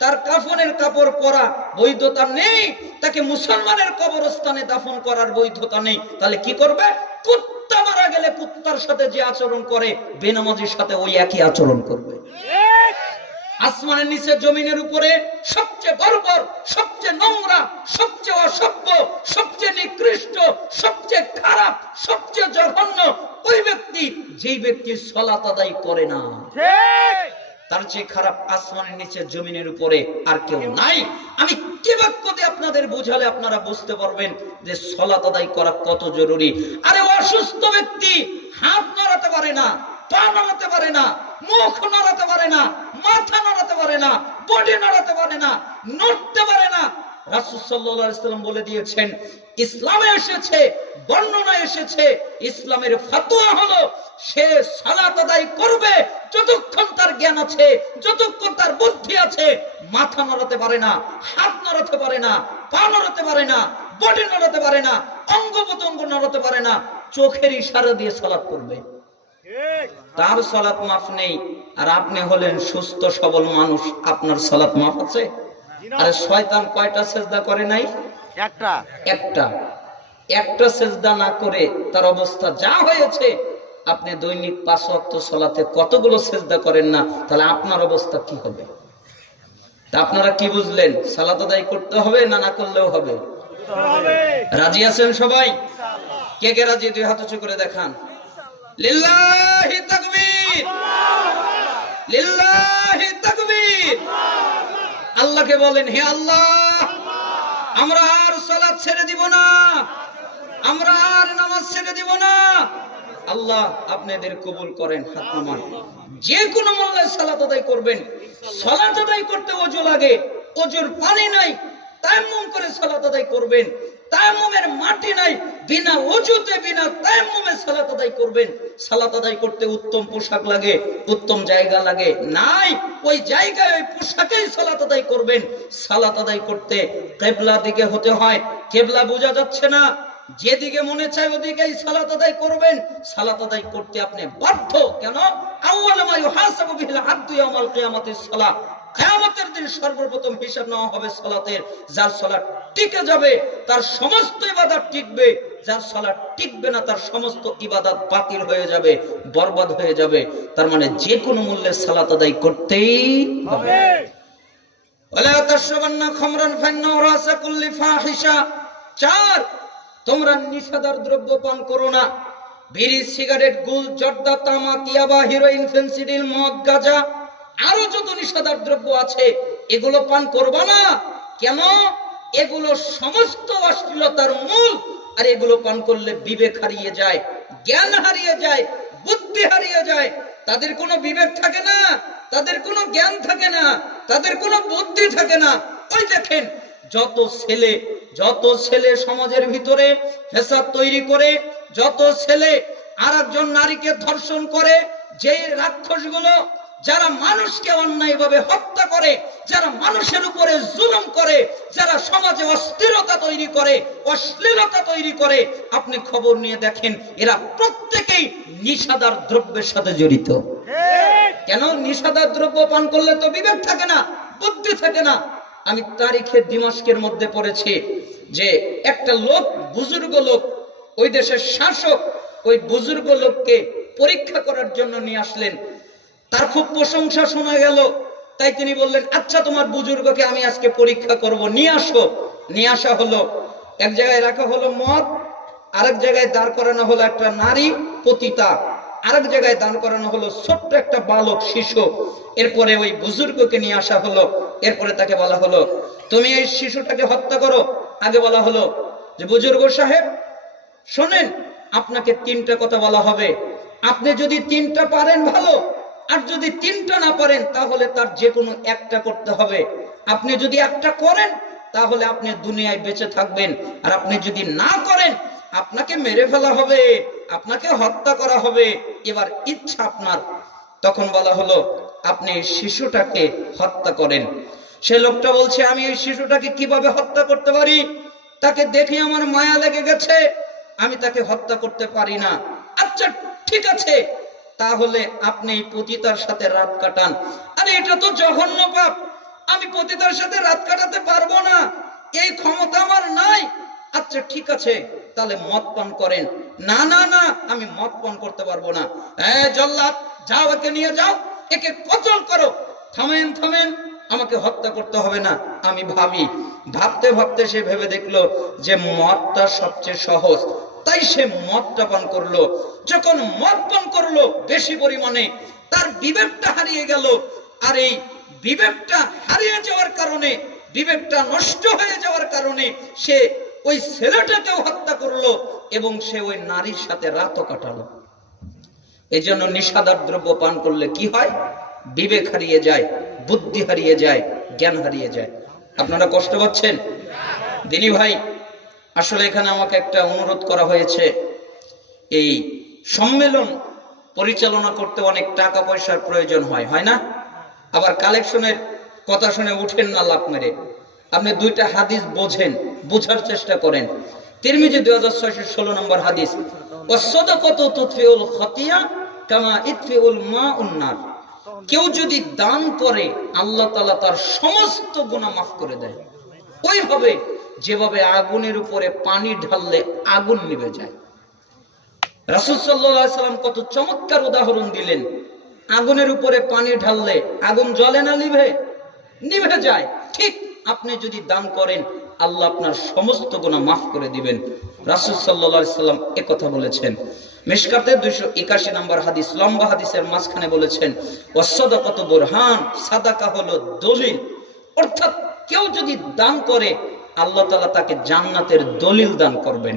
তার কাফনের কাপড় পরা বৈধতা নেই, তাকে মুসলমানের কবরস্থানে দাফন করার বৈধতা নেই। তাহলে কি করবে? কুত্তা মারা গেলে কুত্তার সাথে যে আচরণ করে, বেনামাজির সাথে ওই একই আচরণ করবে। আসমানের নিচে জমিনের উপরে সবচেয়ে বর্বর, সবচেয়ে নোংরা, সবচেয়ে অসভ্য, সবচেয়ে নিকৃষ্ট, সবচেয়ে খারাপ, সবচেয়ে জঘন্য ওই ব্যক্তি যেই ব্যক্তি সালাত আদায় করে না। তার চেয়ে খারাপ আসমানের নিচে জমিনের উপরে আর কেউ নাই। আমি কি বাক্য দিয়ে আপনাদের বোঝালে আপনারা বুঝতে পারবেন যে সালাত আদায় করা কত জরুরি। আরে অসুস্থ ব্যক্তি হাত নাড়াতে পারে না, পা নাড়াতে পারে না, মুখ নাড়াতে পারে না, মাথা নাড়াতে পারে না, বডি নাড়াতে পারে না, নড়তে পারে না। রাসূল সাল্লাল্লাহু আলাইহি ওয়াসাল্লাম বলে দিয়েছেন, ইসলামে এসেছে, বর্ণনা এসেছে, ইসলামের ফতোয়া হলো সে সালাত আদায় করবে যতক্ষণ তার জ্ঞান আছে, যতক্ষণ তার বুদ্ধি আছে। মাথা নাড়াতে পারে না, হাত নাড়াতে পারে না, পা নাড়াতে পারে না, বডি নাড়াতে পারে না, অঙ্গ প্রত্যঙ্গ নাড়াতে পারে না, চোখের ইশারা দিয়ে সালাত করবে, তার সালাত মাফ নেই। আর আপনি হলেন সুস্থ সবল মানুষ, আপনার সালাত মাফ আছে? আরে শয়তান কয়টা সেজদা করে নাই? একটা সেজদা না করে তার অবস্থা যা হয়েছে। আপনি দৈনিক 5 ওয়াক্ত সালাতে কতগুলো সেজদা করেন না, তাহলে আপনার অবস্থা কি হবে? তা আপনারা কি বুঝলেন? সালাত আদায় করতে হবে না না করলেও হবে? রাজি আছেন সবাই? কে কে রাজি? 2 হাত উঁচু করে দেখান। লিল্লাহি তাকবীর, লিল্লাহি তাকবীর। আল্লাহকে বলেন, হে আল্লাহ, আমরা আর সালাত ছেড়ে দিব না, আমরা আর নামাজ ছেড়ে দিব না। আল্লাহ আপনাদের কবুল করেন। হাত নামান। যে কোনো মূল্যে সালাত আদায় করবেন। সালাত আদায় করতে ওযু লাগে, ওযুর পানি নাই, তায়াম্মুম করে সালাত আদায় করবেন। তায়াম্মুমের মাটি নাই, বিনা ওযুতে বিনা তায়াম্মুমে সালাত আদায় করবেন। সালাত আদায় করতে উত্তম পোশাক লাগে, উত্তম জায়গা লাগে, নাই ওই জায়গায় ওই পোশাকেই সালাত আদায় করবেন। সালাত আদায় করতে কিবলা দিকে হতে হয়, কিবলা বোঝা যাচ্ছে না, যেদিকে মনে চায় ওদিকেই সালাত আদায় করবেন। সালাত আদায় করতে আপনি বাধ্য। কেন? আউয়াল মা ইউহাসাবু বিল আবদু ইয়াউমাল কিয়ামাতিস সালাত। কিয়ামতের দিন সর্বপ্রথম হিসাব নেওয়া হবে সালাতের। যার সালাত টিকে যাবে তার সমস্ত ইবাদত টিকবে, যার সালাত টিকবে না, তার সমস্ত ইবাদত বাতিল হয়ে যাবে, বরবাদ হয়ে যাবে। তার মানে যে কোনো মূল্যে সালাত আদায় করতেই হবে। ওয়ালা তাশরাবান্না খামরান ফাইন্নাহু রাসা কুল্লি ফাহিশা। 4, তোমরা নিষাদার দ্রব্য পান করো না। বিড়ি, সিগারেট, গুল, জর্দা, তামাক, ইয়াবা, হেরোইন, ফেন্সিডিল, মদ, গাঁজা, আরো যত নিষাদার দ্রব্য আছে এগুলো পান করবা না। কেন? এগুলো সমস্ত অশ্লীলতার মূল। আর এগুলো পান করলে বিবেক হারিয়ে যায়, জ্ঞান হারিয়ে যায়, বুদ্ধি হারিয়ে যায়। তাদের কোনো বিবেক থাকে না, তাদের কোনো জ্ঞান থাকে না, তাদের কোনো বুদ্ধি থাকে না। ওই দেখেন যত ছেলে সমাজের ভিতরে ফ্যাসাদ তৈরি করে, যত ছেলে আরেকজন নারীকে ধর্ষণ করে, যে রাক্ষসগুলো যারা মানুষকে অন্যায়ভাবে হত্যা করে, যারা মানুষের উপরে জুলুম করে, যারা সমাজে অস্থিরতা তৈরি করে, অশ্লীলতা তৈরি করে, আপনি খবর নিয়ে দেখেন এরা প্রত্যেকেই নিষাদার দ্রব্যের সাথে জড়িত। কেন? নিষাদার দ্রব্য পান করলে তো বিবেক থাকে না, বুদ্ধি থাকে না। আমি তারিখে দিমাশকের মধ্যে পড়েছি যে একটা লোক, বুজুর্গ লোক, ওই দেশের শাসক ওই বুজুর্গ লোককে পরীক্ষা করার জন্য নিয়ে আসলেন। তার খুব প্রশংসা শোনা গেল, তাই তিনি বললেন, আচ্ছা তোমার বুজুর্গকে আমি আজকে পরীক্ষা করব, নিয়ে আসো। নিয়ে আসা হলো, এক জায়গায় রাখা হলো মদ, আরেক জায়গায় দাঁড় করানো হলো একটা নারী পতিতা, আরেক জায়গায় দাঁড় করানো হলো ছোট্ট একটা বালক, শিশু। এরপরে ওই বুজুর্গকে নিয়ে আসা হলো। এরপরে তাকে বলা হলো, তুমি এই শিশুটাকে হত্যা করো। আগে বলা হলো যে বুজুর্গ সাহেব শোনেন, আপনাকে 3টা কথা বলা হবে। আপনি যদি 3টা পারেন ভালো, আর যদি 3টা না পারেন তাহলে তার যে কোনো একটা করতে হবে। আপনি যদি একটা করেন তাহলে আপনি দুনিয়ায় বেঁচে থাকবেন, আর আপনি যদি না করেন আপনাকে মেরে ফেলা হবে, আপনাকে হত্যা করা হবে। এবার ইচ্ছা আপনার। তখন বলা হলো, আপনি শিশুটাকে হত্যা করেন। সে লোকটা বলছে, আমি এই শিশুটাকে কিভাবে হত্যা করতে পারি? তাকে দেখে আমার মায়া লেগে গেছে, আমি তাকে হত্যা করতে পারি না। আচ্ছা ঠিক আছে, তাহলে আপনি এই পতিতার সাথে রাত কাটান। আরে এটা তো জঘন্য পাপ, আমি পতিতার সাথে রাত কাটাতে পারবো না, এই ক্ষমতা আমার নাই। আচ্ছা ঠিক আছে, তাহলে মদ পান করেন। না না না, আমি মদ পান করতে পারবো না। জল্লাদ, যাও একে নিয়ে যাও, একে কতল করো। থামেন থামেন, আমাকে হত্যা করতে হবে না। আমি ভাবতে ভাবতে সে ভেবে দেখলো যে মদটা সবচেয়ে সহজ, তাই সে মদটা পান করলো। যখন মদ পান করলো বেশি পরিমাণে, তার বিবেকটা হারিয়ে গেল। আর এই বিবেকটা হারিয়ে যাওয়ার কারণে, বিবেকটা নষ্ট হয়ে যাওয়ার কারণে সে ওই ছেলেটাকেও হত্যা করলো এবং সে ওই নারীর সাথে রাতও কাটালো। এই জন্য নিষাদার দ্রব্য পান করলে কি হয়? বিবেক হারিয়ে যায়, বুদ্ধি হারিয়ে যায়, জ্ঞান হারিয়ে যায়। আপনারা কষ্ট পাচ্ছেন? দিনী ভাই, আসলে এখানে আমাকে একটা অনুরোধ করা হয়েছে। এই সম্মেলন পরিচালনা করতে অনেক টাকা পয়সার প্রয়োজন হয় না? আবার কালেকশনের কথা শুনে উঠেন না লাভ মেরে। আপনি 2টা হাদিস বোঝেন, বোঝার চেষ্টা করেন। তিরমিজি 2616 নম্বর হাদিস, ওয়াসসাদাকাতু তুতফিউল খাতিয়া কামা ইতফিউল মাউন নার। কেউ যদি দান করে আল্লাহ তাআলা তার সমস্ত গুনাহ মাফ করে দেয়, ওইভাবে যেভাবে আগুনের উপরে পানি ঢাললে আগুন নিভে যায়। রাসূল সাল্লাল্লাহু আলাইহি সাল্লাম কত চমৎকার উদাহরণ দিলেন। আগুনের উপরে পানি ঢাললে আগুন জ্বলে না, নিভে যায়। ঠিক আপনি যদি দান করেন আল্লাহ আপনার সমস্ত গুনাহ মাফ করে দিবেন। রাসূল সাল্লাল্লাহু আলাইহি সাল্লাম একথা বলেছেন। মিশকাতে 281 নম্বর হাদিস, লম্বা হাদিসের মাঝখানে বলেছেন, ওয়াসসাদাকাতু বুরহান, সাদাকা হলো দলিল। অর্থাৎ কেউ যদি দান করে আল্লাহ তাআলা তাকে জান্নাতের দলিল দান করবেন।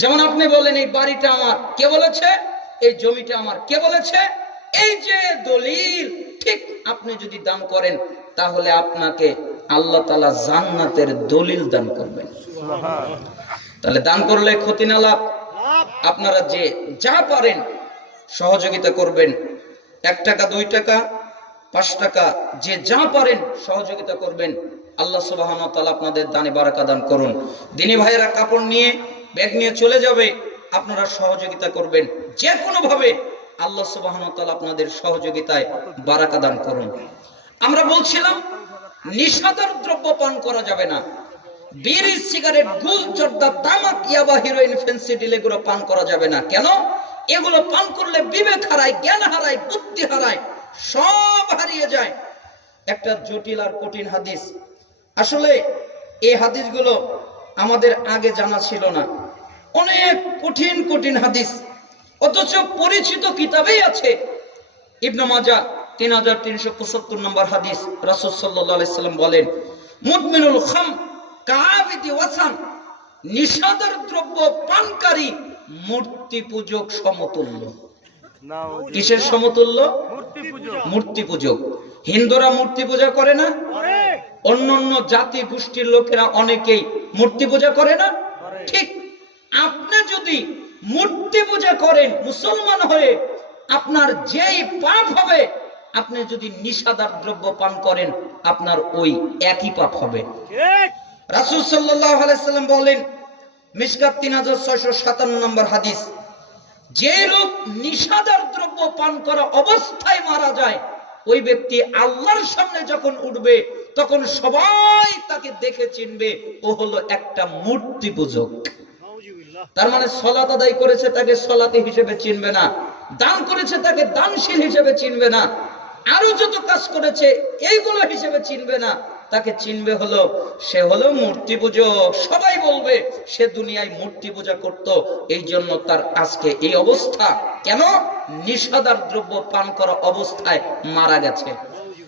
যেমন আপনি বলেন, এই বাড়িটা আমার, কে বলেছে? এই জমিটা আমার, কে বলেছে? এই যে দলিল। ঠিক আপনি যদি দান করেন তাহলে আপনাকে আল্লাহ তাআলা জান্নাতের দলিল দান করবেন। তাহলে দান করলে ক্ষতি না লাভ? আপনারা যে যা পারেন সহযোগিতা করবেন। 1 টাকা, 2 টাকা, 5 টাকা, যে যা পারেন সহযোগিতা করবেন। আল্লাহ সুবহানাহু ওয়া তাআলা আপনাদের দানে বারাকা দান করুন। দিনী ভাইয়েরা কাপড় নিয়ে, ব্যাগ নিয়ে চলে যাবে, আপনারা সহযোগিতা করবেন যে কোনো ভাবে। আল্লাহ সুবহানাহু ওয়া তাআলা আপনাদের সহযোগিতায় বারাকা দান করুন। আমরা বলছিলাম নিষাদার দ্রব্য পান করা যাবে না। বিড়ি, সিগারেট, গুল, জর্দা, তামাক, ইয়াবা, হিরোইন, ফেন্সিডিল এগুলো পান করা যাবে না। কেন? এগুলো পান করলে বিবেক হারায়, জ্ঞান হারায়, বুদ্ধি হারায়, সব হারিয়ে যায়। একটা জটিল আর কঠিন হাদিস। আসলে এই হাদিসগুলো আমাদের আগে জানা ছিল না। অনেক কঠিন কঠিন হাদিস, অথচ পরিচিত কিতাবেই আছে। ইবনে মাজাহ 3375 নম্বর হাদিস, রাসূল সাল্লাল্লাহু আলাইহি সাল্লাম বলেন, মুদমিনুল খাম কাআবিদি ওয়াসান, নিশাদার দ্রব্য পানকারী মূর্তি পূজক সমতুল্য। কিসের সমতুল্য? মূর্তি পূজক। হিন্দুরা মূর্তি পূজা করে না? অন্যান্য জাতি গোষ্ঠীর লোকেরা অনেকেই মূর্তি পূজা করে না? ঠিক আপনি যদি মূর্তি পূজা করেন মুসলমান হয়ে, আপনার যেই পাপ হবে, আপনি যদি নিশাদার দ্রব্য পান করেন আপনার ওই একই পাপ হবে। রাসূল সাল্লাল্লাহু আলাইহি সাল্লাম বলেন, মিশকাত 3657 নম্বর হাদিস, যে লোক নিশাদার দ্রব্য পান করা অবস্থায় মারা যায়, ওই ব্যক্তি আল্লাহর সামনে যখন উঠবে তখন সবাই তাকে দেখে চিনবে ও হলো একটা মূর্তি পূজক। তার মানে সালাত আদায় করেছে তাকে সালাতি হিসেবে চিনবে না, দান করেছে তাকে দানশীল হিসেবে চিনবে না, আরো যত কাজ করেছে এইগুলো হিসেবে চিনবে না, তাকে চিনবে হলো সে হলো মূর্তি পূজক। সবাই বলবে সে দুনিয়ায় মূর্তি পূজা করত, এই জন্য তার আজকে এই অবস্থা। কেন? নিশাদার দ্রব্য পান করা অবস্থায় মারা গেছে।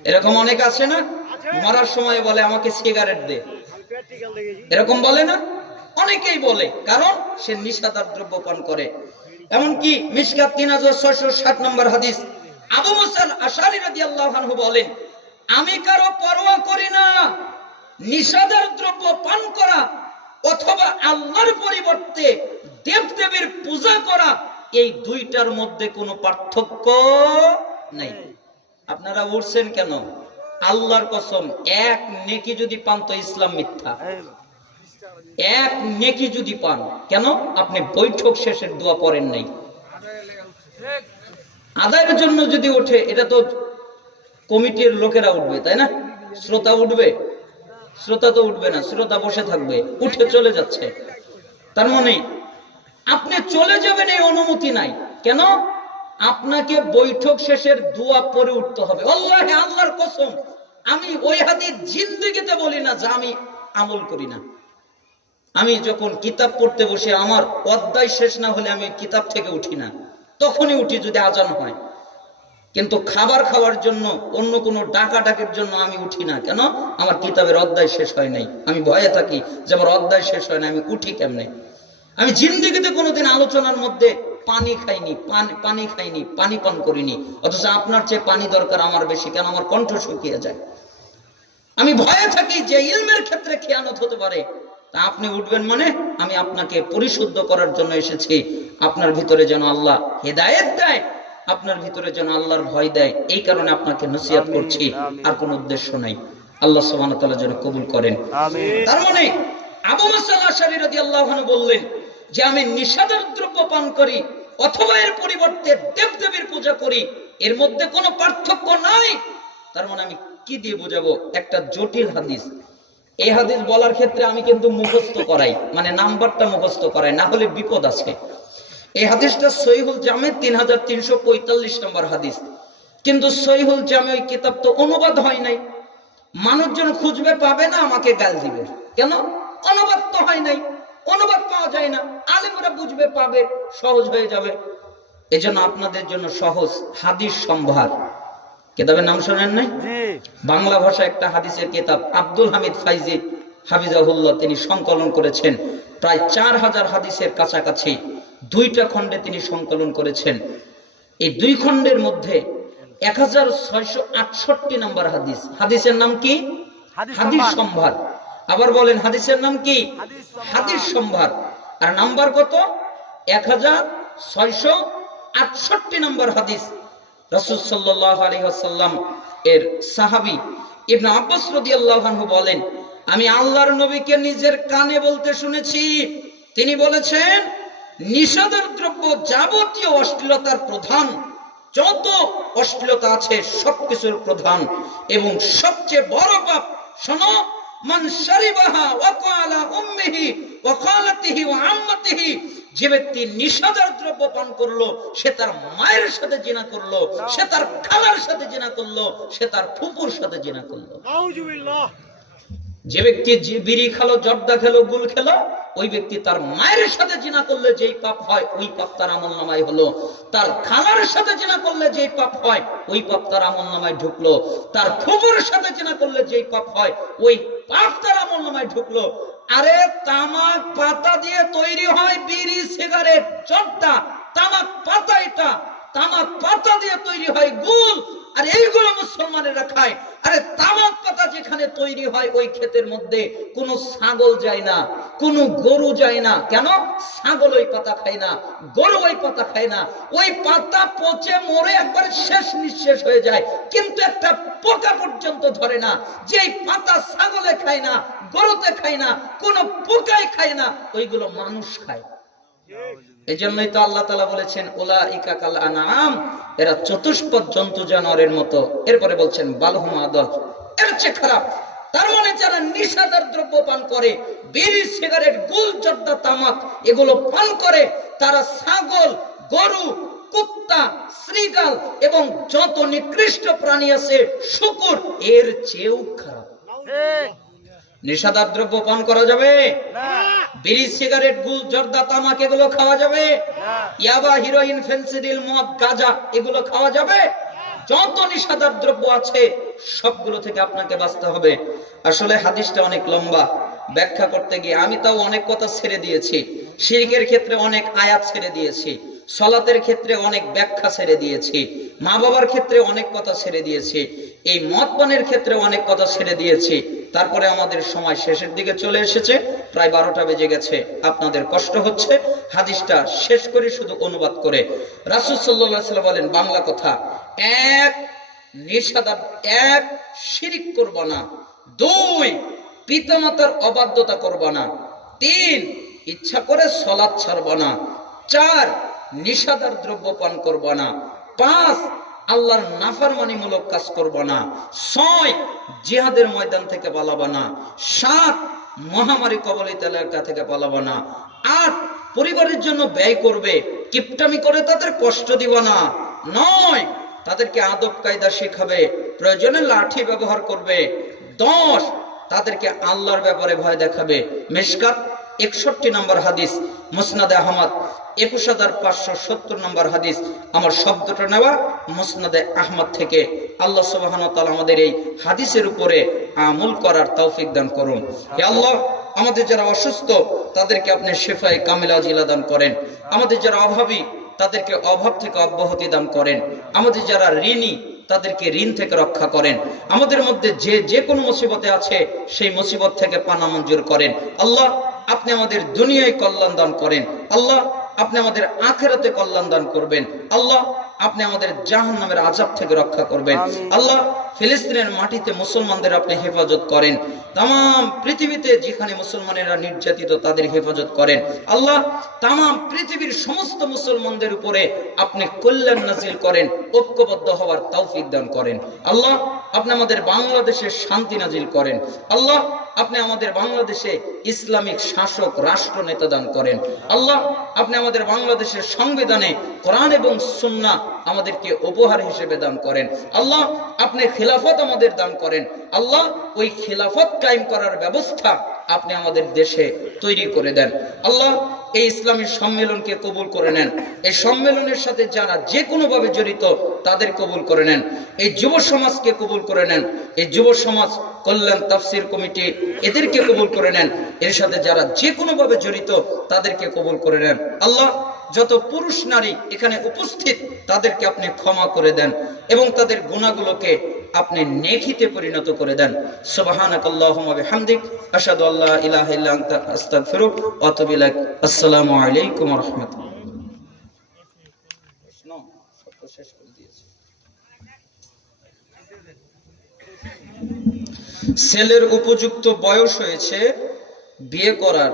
এরকম অনেক আছে না, মরার সময় বলে আমাকে সিগারেট দে, এরকম বলে না? অনেকেই বলে, কারণ সে নিশাদার দ্রব্য পান করে। এমনকি মিশকাত 3660 নম্বর হাদিস, আবু মুসা আশআরী রাদিয়াল্লাহু আনহু বলেন, আমি কারো পরোয়া করি না নিশাদার দ্রব্য পান করা অথবা আল্লাহর পরিবর্তে দেবদেবীর পূজা করা, এই দুইটার মধ্যে কোনো পার্থক্য নেই। আপনারা উঠছেন কেন? আল্লাহর কসম, এক নেকি যদি পান তো ইসলাম মিথ্যা। এক নেকি যদি পান, কেন? আপনি বৈঠক শেষের দোয়া পড়েন নাই। আদায়ের জন্য যদি ওঠে, এটা তো কমিটির লোকেরা উঠবে, তাই না? শ্রোতা উঠবে? শ্রোতা তো উঠবে না, শ্রোতা বসে থাকবে, উঠে চলে যাচ্ছে। তার মানে আপনি চলে যাবেন এই অনুমতি নাই। কেন? আপনাকে বৈঠক শেষের দোয়া পড়ে উঠতে হবে। আল্লাহে, আল্লাহর কসম, আমি ওই হাদিস জিন্দেগিতে বলি না যে আমি আমল করি না। আমি যখন কিতাব পড়তে বসে আমার অধ্যায় শেষ না হলে আমি কিতাব থেকে উঠি না, তখনই উঠি যদি আজান হয়। কিন্তু খাবার খাওয়ার জন্য, অন্য কোনো ডাকাডাকির জন্য আমি উঠি না। কেন? আমার কিতাবের অধ্যায় শেষ হয় নাই। আমি ভয়ে থাকি যে আমার অধ্যায় শেষ হয় না, আমি উঠি কেমনে। আমি জিন্দেগিতে কোনোদিন আলোচনার মধ্যে পানি খাইনি, পানি পান করিনি, অথচ আপনার চেয়ে পানি দরকার আমার বেশি। কেন? আমার কণ্ঠ শুকিয়ে যায়। আমি ভয়ে থাকি যে ইলমের ক্ষেত্রে খেয়ানত হতে পারে। তা আপনি উঠবেন মানে আমি আপনাকে পরিশুদ্ধ করার জন্য এসেছি। আপনার ভিতরে যেন আল্লাহ হেদায়েত দেয়, আপনার ভিতরে যেন আল্লাহর ভয় দেয়, এই কারণে আপনাকে নসিহত করছি, আর কোনো উদ্দেশ্য নাই। আল্লাহ সুবহানাহু ওয়া তাআলা যেন কবুল করেন। তার মানে আবু মুসা আশআরী রাদিয়াল্লাহু আনহু বললেন যে আমি নিশাদার দ্রব্য পান করি অথবা এর পরিবর্তে দেবদেবীর পূজা করি, এর মধ্যে কোনো পার্থক্য নাই। তার মানে আমি কি দিয়ে বোঝাবো? একটা জটিল হাদিস। এই হাদিস বলার ক্ষেত্রে আমি কিন্তু মুখস্থ করাই, মানে নাম্বারটা মুখস্থ করাই, না হলে বিপদ আছে। এই হাদিসটা সহিহুল জামে 3345 নম্বর হাদিস। কিন্তু সহিহুল জামে ওই কিতাব তো অনুবাদ হয় নাই। মানুষজন খুঁজবে, পাবে না, আমাকে গাল দিবে। কেন? অনুবাদ তো হয় নাই, অনুবাদ পাওয়া যায় না। আলেমরা বুঝবে, পাবে, সহজ হয়ে যাবে। এজন্য আপনাদের জন্য সহজ হাদিস সম্ভার কিতাবের নাম শোনেন নাই? বাংলা ভাষা একটা হাদিসের কিতাব, আব্দুল হামিদ ফাইজি হাফিজাহুল্লাহ তিনি সংকলন করেছেন। প্রায় 4000 হাদিসের কাছাকাছি দুইটা খণ্ডে তিনি সংকলন করেছেন। এই দুই খণ্ডের মধ্যে 1668 নম্বর হাদিস। হাদিসের নাম কি? হাদিস সম্ভার। আবার বলেন, হাদিসের নাম কি? হাদিস সম্ভার। আর নাম্বার কত? 1668 নম্বর হাদিস। রাসূল সাল্লাল্লাহু আলাইহি ওয়াসাল্লাম এর সাহাবী ইবনে আব্বাস রাদিয়াল্লাহু আনহু বলেন, আমি আল্লাহর নবীকে নিজের কানে বলতে শুনেছি, তিনি বলেছেন, নিষেধের দ্রব্য যাবতীয় অশ্লীলতার প্রধান, যত অশ্লীলতা আছে সবকিছুর প্রধান এবং সবচেয়ে বড় পাপ। শোনো, মান শারিবাহা ওয়া ক্বালা উম্মিহি ওয়া খালাতিহি ওয়া আম্মাতিহি, যে ব্যক্তি নিশাদার দ্রব্য পান করলো সে তার মায়ের সাথে জিনা করলো, সে তার খালার সাথে জিনা করলো, সে তার ফুফুর সাথে জিনা করলো। নাউজুবিল্লাহ। যে ব্যক্তি বিড়ি খেলো, জর্দা খেলো, গুল খেলো, ওই ব্যক্তি তার মায়ের সাথে জিনা করলে যেই পাপ হয় ওই পাপ তার আমলনামায় হলো। তার খালার সাথে জিনা করলে যেই পাপ হয় ওই পাপ তার আমলনামায় ঢুকলো। তার ফুফুর সাথে জিনা করলে যেই পাপ হয় ওই পাপ তার আমলনামায় ঢুকলো। আরে তামাক পাতা দিয়ে তৈরি হয় বিড়ি, সিগারেট, জর্দা, তামাক পাতা, এটা তামাক পাতা দিয়ে তৈরি হয় গুল, আর এইগুলো মুসলমানেরা খায়। আরে তামাক পাতা যেখানে তৈরি হয় ওই ক্ষেতের মধ্যে কোনো ছাগল যায় না, কোনো গরু যায় না। কেন? ছাগল ওই পাতা খায় না, গরু ওই পাতা খায় না। ওই পাতা পচে মরে একবার শেষ নিঃশেষ হয়ে যায়, কিন্তু একটা পোকা পর্যন্ত ধরে না। যেই পাতা ছাগলে খায় না, গরুতে খায় না, কোনো পোকাই খায় না, ওইগুলো মানুষ খায়। এই জন্যই তো আল্লাহ তাআলা বলেছেন উলাইকা কাল আনআম, এরা চতুষ্পদ জন্তু জানোয়ারের মতো। এরপরে বলছেন বালহুম আদল, এর চেয়ে খারাপ। তার মানে যারা নিশাদার দ্রব্য পান করে, বিড়ি, সিগারেট, গুল, জর্দা, তামাক এগুলো পান করে, তারা ছাগল, গরু, কুত্তা, শৃগাল এবং যত নিকৃষ্ট প্রাণী আছে, শুকর, এর চেয়েও খারাপ। নেশাদার দ্রব্য পান করা যাবে না। বিড়ি, সিগারেট, গুল, জর্দা, তামাক এগুলো খাওয়া যাবে না। ইয়াবা, হিরোইন, ফেন্সিডিল, মদ, গাঁজা এগুলো খাওয়া যাবে। যত নেশাদার দ্রব্য আছে সবগুলো থেকে আপনাকে বাঁচতে হবে। আসলে হাদিসটা অনেক লম্বা, ব্যাখ্যা করতে গিয়ে আমি তাও অনেক কথা ছেড়ে দিয়েছি। শিরকের ক্ষেত্রে অনেক আয়াত ছেড়ে দিয়েছি, সলাতের ক্ষেত্রে অনেক ব্যাখ্যা ছেড়ে দিয়েছি, মা বাবার ক্ষেত্রে অনেক কথা ছেড়ে দিয়েছি, এই মদ পানের ক্ষেত্রে অনেক কথা ছেড়ে দিয়েছি। তারপরে আমাদের সময় শেষের দিকে চলে এসেছে, প্রায় 12টা বেজে গেছে। আপনাদের কষ্ট হচ্ছে, হাদিসটা শেষ করে শুধু অনুবাদ করে। রাসূল সাল্লাল্লাহু আলাইহি ওয়াসাল্লাম বলেন, বাংলা কথা, এক, নিশাদার, এক, শিরিক করব না। 2, পিতামাতার অবাধ্যতা করব না। 3, ইচ্ছা করে সালাত ছাড়ব না। 4, নিশাদার দ্রব্য পান করব না। 5, আল্লাহর নাফরমানিমূলক কাজ করব না। 6, জিহাদের ময়দান থেকে পালাবো না। 7, মহামারী কবলিত এলাকা থেকে পালাবো না। 8, পরিবারের জন্য ব্যয় করবে, কিপটামি করে তাদের কষ্ট দিব না। 9, তাদেরকে আদব কায়দা শেখাবে, প্রয়োজনে লাঠি ব্যবহার করবে। 10, তাদেরকে আল্লাহর ব্যাপারে ভয় দেখাবে। মিশকাত 61 নম্বর হাদিস, মুসনাদে আহমদ 21570 নম্বর হাদিস। আমার শব্দটা নেওয়া মুসনাদে আহমদ থেকে। আল্লাহ সুবহানাহু ওয়া তাআলা আমাদের এই হাদিসের উপরে আমল করার তৌফিক দান করুন। হে আল্লাহ, আমাদের যারা অসুস্থ তাদেরকে আপনি শিফায়ে কামিলা আজিলা দান করেন। আমাদের যারা অভাবী তাদেরকে অভাব থেকে অব্যাহতি দান করেন। আমাদের যারা ঋণী তাদেরকে ঋণ থেকে রক্ষা করেন। আমাদের মধ্যে যে কোনো মুসিবতে আছে সেই মুসিবত থেকে পানা মঞ্জুর করেন। আল্লাহ, আপনি আমাদের দুনিয়ায় কল্যাণ দান করেন। আল্লাহ, আপনি আমাদের আখিরাতে কল্যাণ দান করবেন। আল্লাহ, আপনি আমাদের জাহান্নামের আযাব থেকে রক্ষা করবেন। আল্লাহ, ফিলিস্তিনের মাটিতে মুসলমানদের আপনি হেফাজত করেন। তাম পৃথিবীতে যেখানে মুসলমানেরা নির্যাতিত তাদের হেফাজত করেন। আল্লাহ, তাম পৃথিবীর সমস্ত মুসলমানদের উপরে আপনি কল্যাণ নাজিল করেন, ঐক্যবদ্ধ হওয়ার তৌফিক দান করেন। আল্লাহ, আপনি আমাদের বাংলাদেশে শান্তি নাজিল করেন। আল্লাহ, আপনি আমাদের বাংলাদেশে ইসলামিক শাসক রাষ্ট্র নেতা দান করেন। আল্লাহ, আপনি আমাদের বাংলাদেশের সংবিধানে কোরআন এবং সুন্নাহ আমাদেরকে উপহার হিসেবে দান করেন। আল্লাহ, আপনি খিলাফত আমাদের দান করেন। আল্লাহ, ওই খিলাফত কায়েম করার ব্যবস্থা আপনি আমাদের দেশে তৈরি করে দেন। আল্লাহ, এই ইসলামী সম্মেলনকে কবুল করে নেন। এই সম্মেলনের সাথে যারা যে কোনো ভাবে জড়িত তাদের কবুল করে নেন। এই যুব সমাজকে কবুল করে নেন। এই যুব সমাজ কল্যাণ তাফসীর কমিটি এদেরকে কবুল করে নেন। এর সাথে যারা যে কোনো ভাবে জড়িত তাদেরকে কবুল করে নেন। আল্লাহ, যত পুরুষ নারী এখানে উপস্থিত তাদেরকে আপনি ক্ষমা করে দেন এবং তাদের গুনাহগুলোকে আপনি নেকিতে পরিণত করে দেন। সুবহানাকাল্লাহুম্মা বিহামদিক, আশহাদু আল্লা ইলাহা ইল্লা আনতা, আস্তাগফিরুকা ওয়া আতুবু ইলাইক। আসসালামু আলাইকুম ওয়া রাহমাতুল্লাহ। ছেলের উপযুক্ত বয়স হয়েছে বিয়ে করার,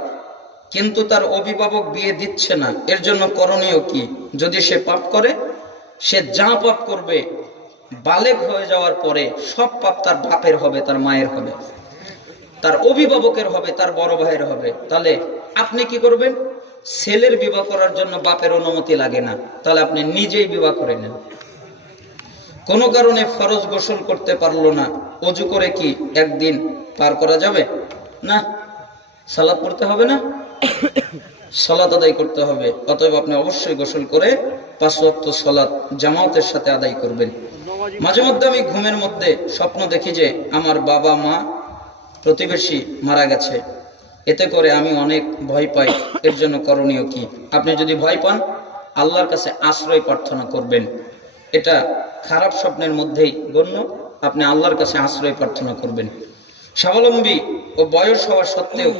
কিন্তু তার অভিভাবক বিয়ে দিচ্ছে না, এর জন্য করণীয় কি? যদি সে পাপ করে, সে যা পাপ করবে বালেগ হয়ে যাওয়ার পরে সব পাপ তার বাপের হবে, তার মায়ের হবে। তার অভিভাবকের হবে, তার বড় ভাইয়ের হবে। তাহলে আপনি কি করবেন? ছেলের বিবাহ করার জন্য বাপের অনুমতি লাগে না, তাহলে আপনি নিজেই বিবাহ করে নেন। কোনো কারণে ফরজ গোসল করতে পারলো না, অজু করে কি একদিন পার করা যাবে? না, সালাত পড়তে হবে না, সালাত আদায় করতে হবে। অতএব আপনি অবশ্যই গোসল করে 5 ওয়াক্ত সালাত জামাতের সাথে আদায় করবেন। মাঝে মধ্যে আমি ঘুমের মধ্যে স্বপ্ন দেখি যে আমার বাবা মা প্রতিবেশী মারা গেছে, এতে করে আমি অনেক ভয় পাই। এর জন্য করণীয় কি? আপনি যদি ভয় পান, আল্লাহর কাছে আশ্রয় প্রার্থনা করবেন। এটা খারাপ স্বপ্নের মধ্যেই গণ্য। আপনি আল্লাহর কাছে আশ্রয় প্রার্থনা করবেন। স্বাবলম্বী ও বয়স হওয়া সত্ত্বেও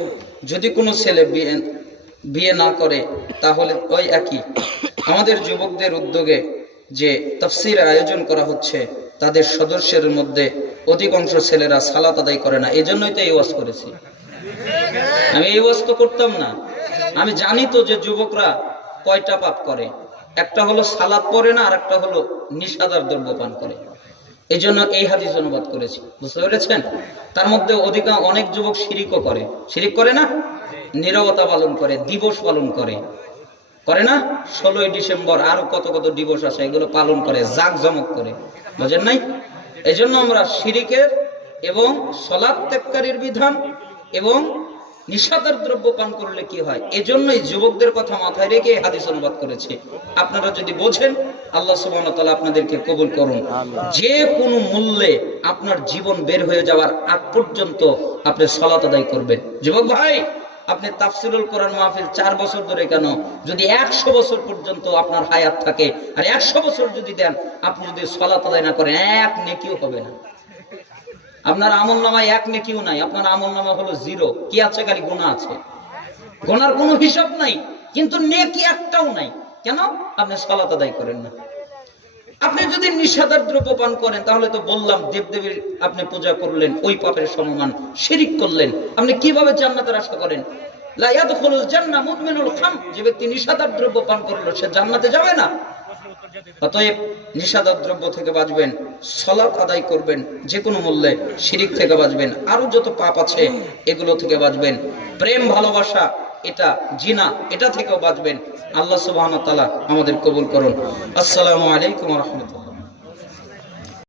যদি কোনো ছেলে বিয়ে না করে, তাহলে ওই একই। আমাদের যুবকদের উদ্যোগে যে তাফসীর আয়োজন করা হচ্ছে, তাদের সদস্যের মধ্যে অধিকাংশ ছেলেরা সালাত আদায় করে না। এই জন্যই তো এই ওয়াজ করেছি। আমি এই ওয়াজ তো করতাম না। আমি জানি তো যে যুবকরা কয়টা পাপ করে। একটা হলো সালাত পড়ে না, আর একটা হলো নিশাদার দ্রব্য পান করে। এই জন্য এই হাদিস অনুবাদ করেছি, বুঝতে পেরেছেন? তার মধ্যে অনেক যুবক শিরিকও করে। শিরিক করে না? নীরবতা পালন করে, দিবস পালন করে, করে না? 16ই ডিসেম্বর আরো কত কত দিবস আছে, এগুলো পালন করে, জাঁকজমক করে। বুঝেন নাই? এই জন্য আমরা শিরিকের এবং সালাত ত্যাগকারীর বিধান এবং নিশাদার দ্রব্য পান করলে কি হয়, এজন্যই যুবকদের কথা মাথায় রেখে হাদিস অনুবাদ করেছি। আপনারা যদি বোঝেন, আল্লাহ সুবহানাহু ওয়া তাআলা আপনাদেরকে কবুল করুন। যে কোনো মূল্যে আপনার জীবন বের হয়ে যাওয়ার আগ পর্যন্ত আপনি সালাত আদায় করবেন। যুবক ভাই, আপনি তাফসীরুল কোরআন মাহফিল 4 বছর ধরে কেন, যদি 100 বছর পর্যন্ত আপনার হায়াত থাকে, আর 100 বছর যদি দেন, আপনি যদি সালাত আদায় না করেন, এক নেকিও হবে না। আপনার আমলনামায় এক নেকিও নাই, আপনার আমলনামা হলো 0। কি আছে? খালি গুনাহ আছে। গুনার কোনো হিসাব নাই, কিন্তু নেকি একটাও নাই। কেন? আপনি সালাত আদায় করেন না। আপনি যদি নিষেধার দ্রব্য পান করেন, তাহলে তো বললাম দেবদেবীর আপনি পূজা করলেন, ওই পাপের সমমান শিরিক করলেন। আপনি কিভাবে জান্নাতের আশা করেন? লা ইয়াদখুলুল জান্নাহ মুদমিনুল খাম। যে ব্যক্তি নিষেধার দ্রব্য পান করলো, সে জান্নাতে যাবে না। অতএব নিষেধার দ্রব্য থেকে বাঁচবেন, সালাত আদায় করবেন যে কোনো মূল্যে, শিরিক থেকে বাঁচবেন, আরো যত পাপ আছে এগুলো থেকে বাঁচবেন। প্রেম ভালোবাসা, এটা জিনা, এটা থেকেও বাঁচবেন। আল্লাহ সুবহানাহু ওয়া তাআলা আমাদের কবুল করুন। আসসালামু আলাইকুম ওয়া রাহমাতুল্লাহ।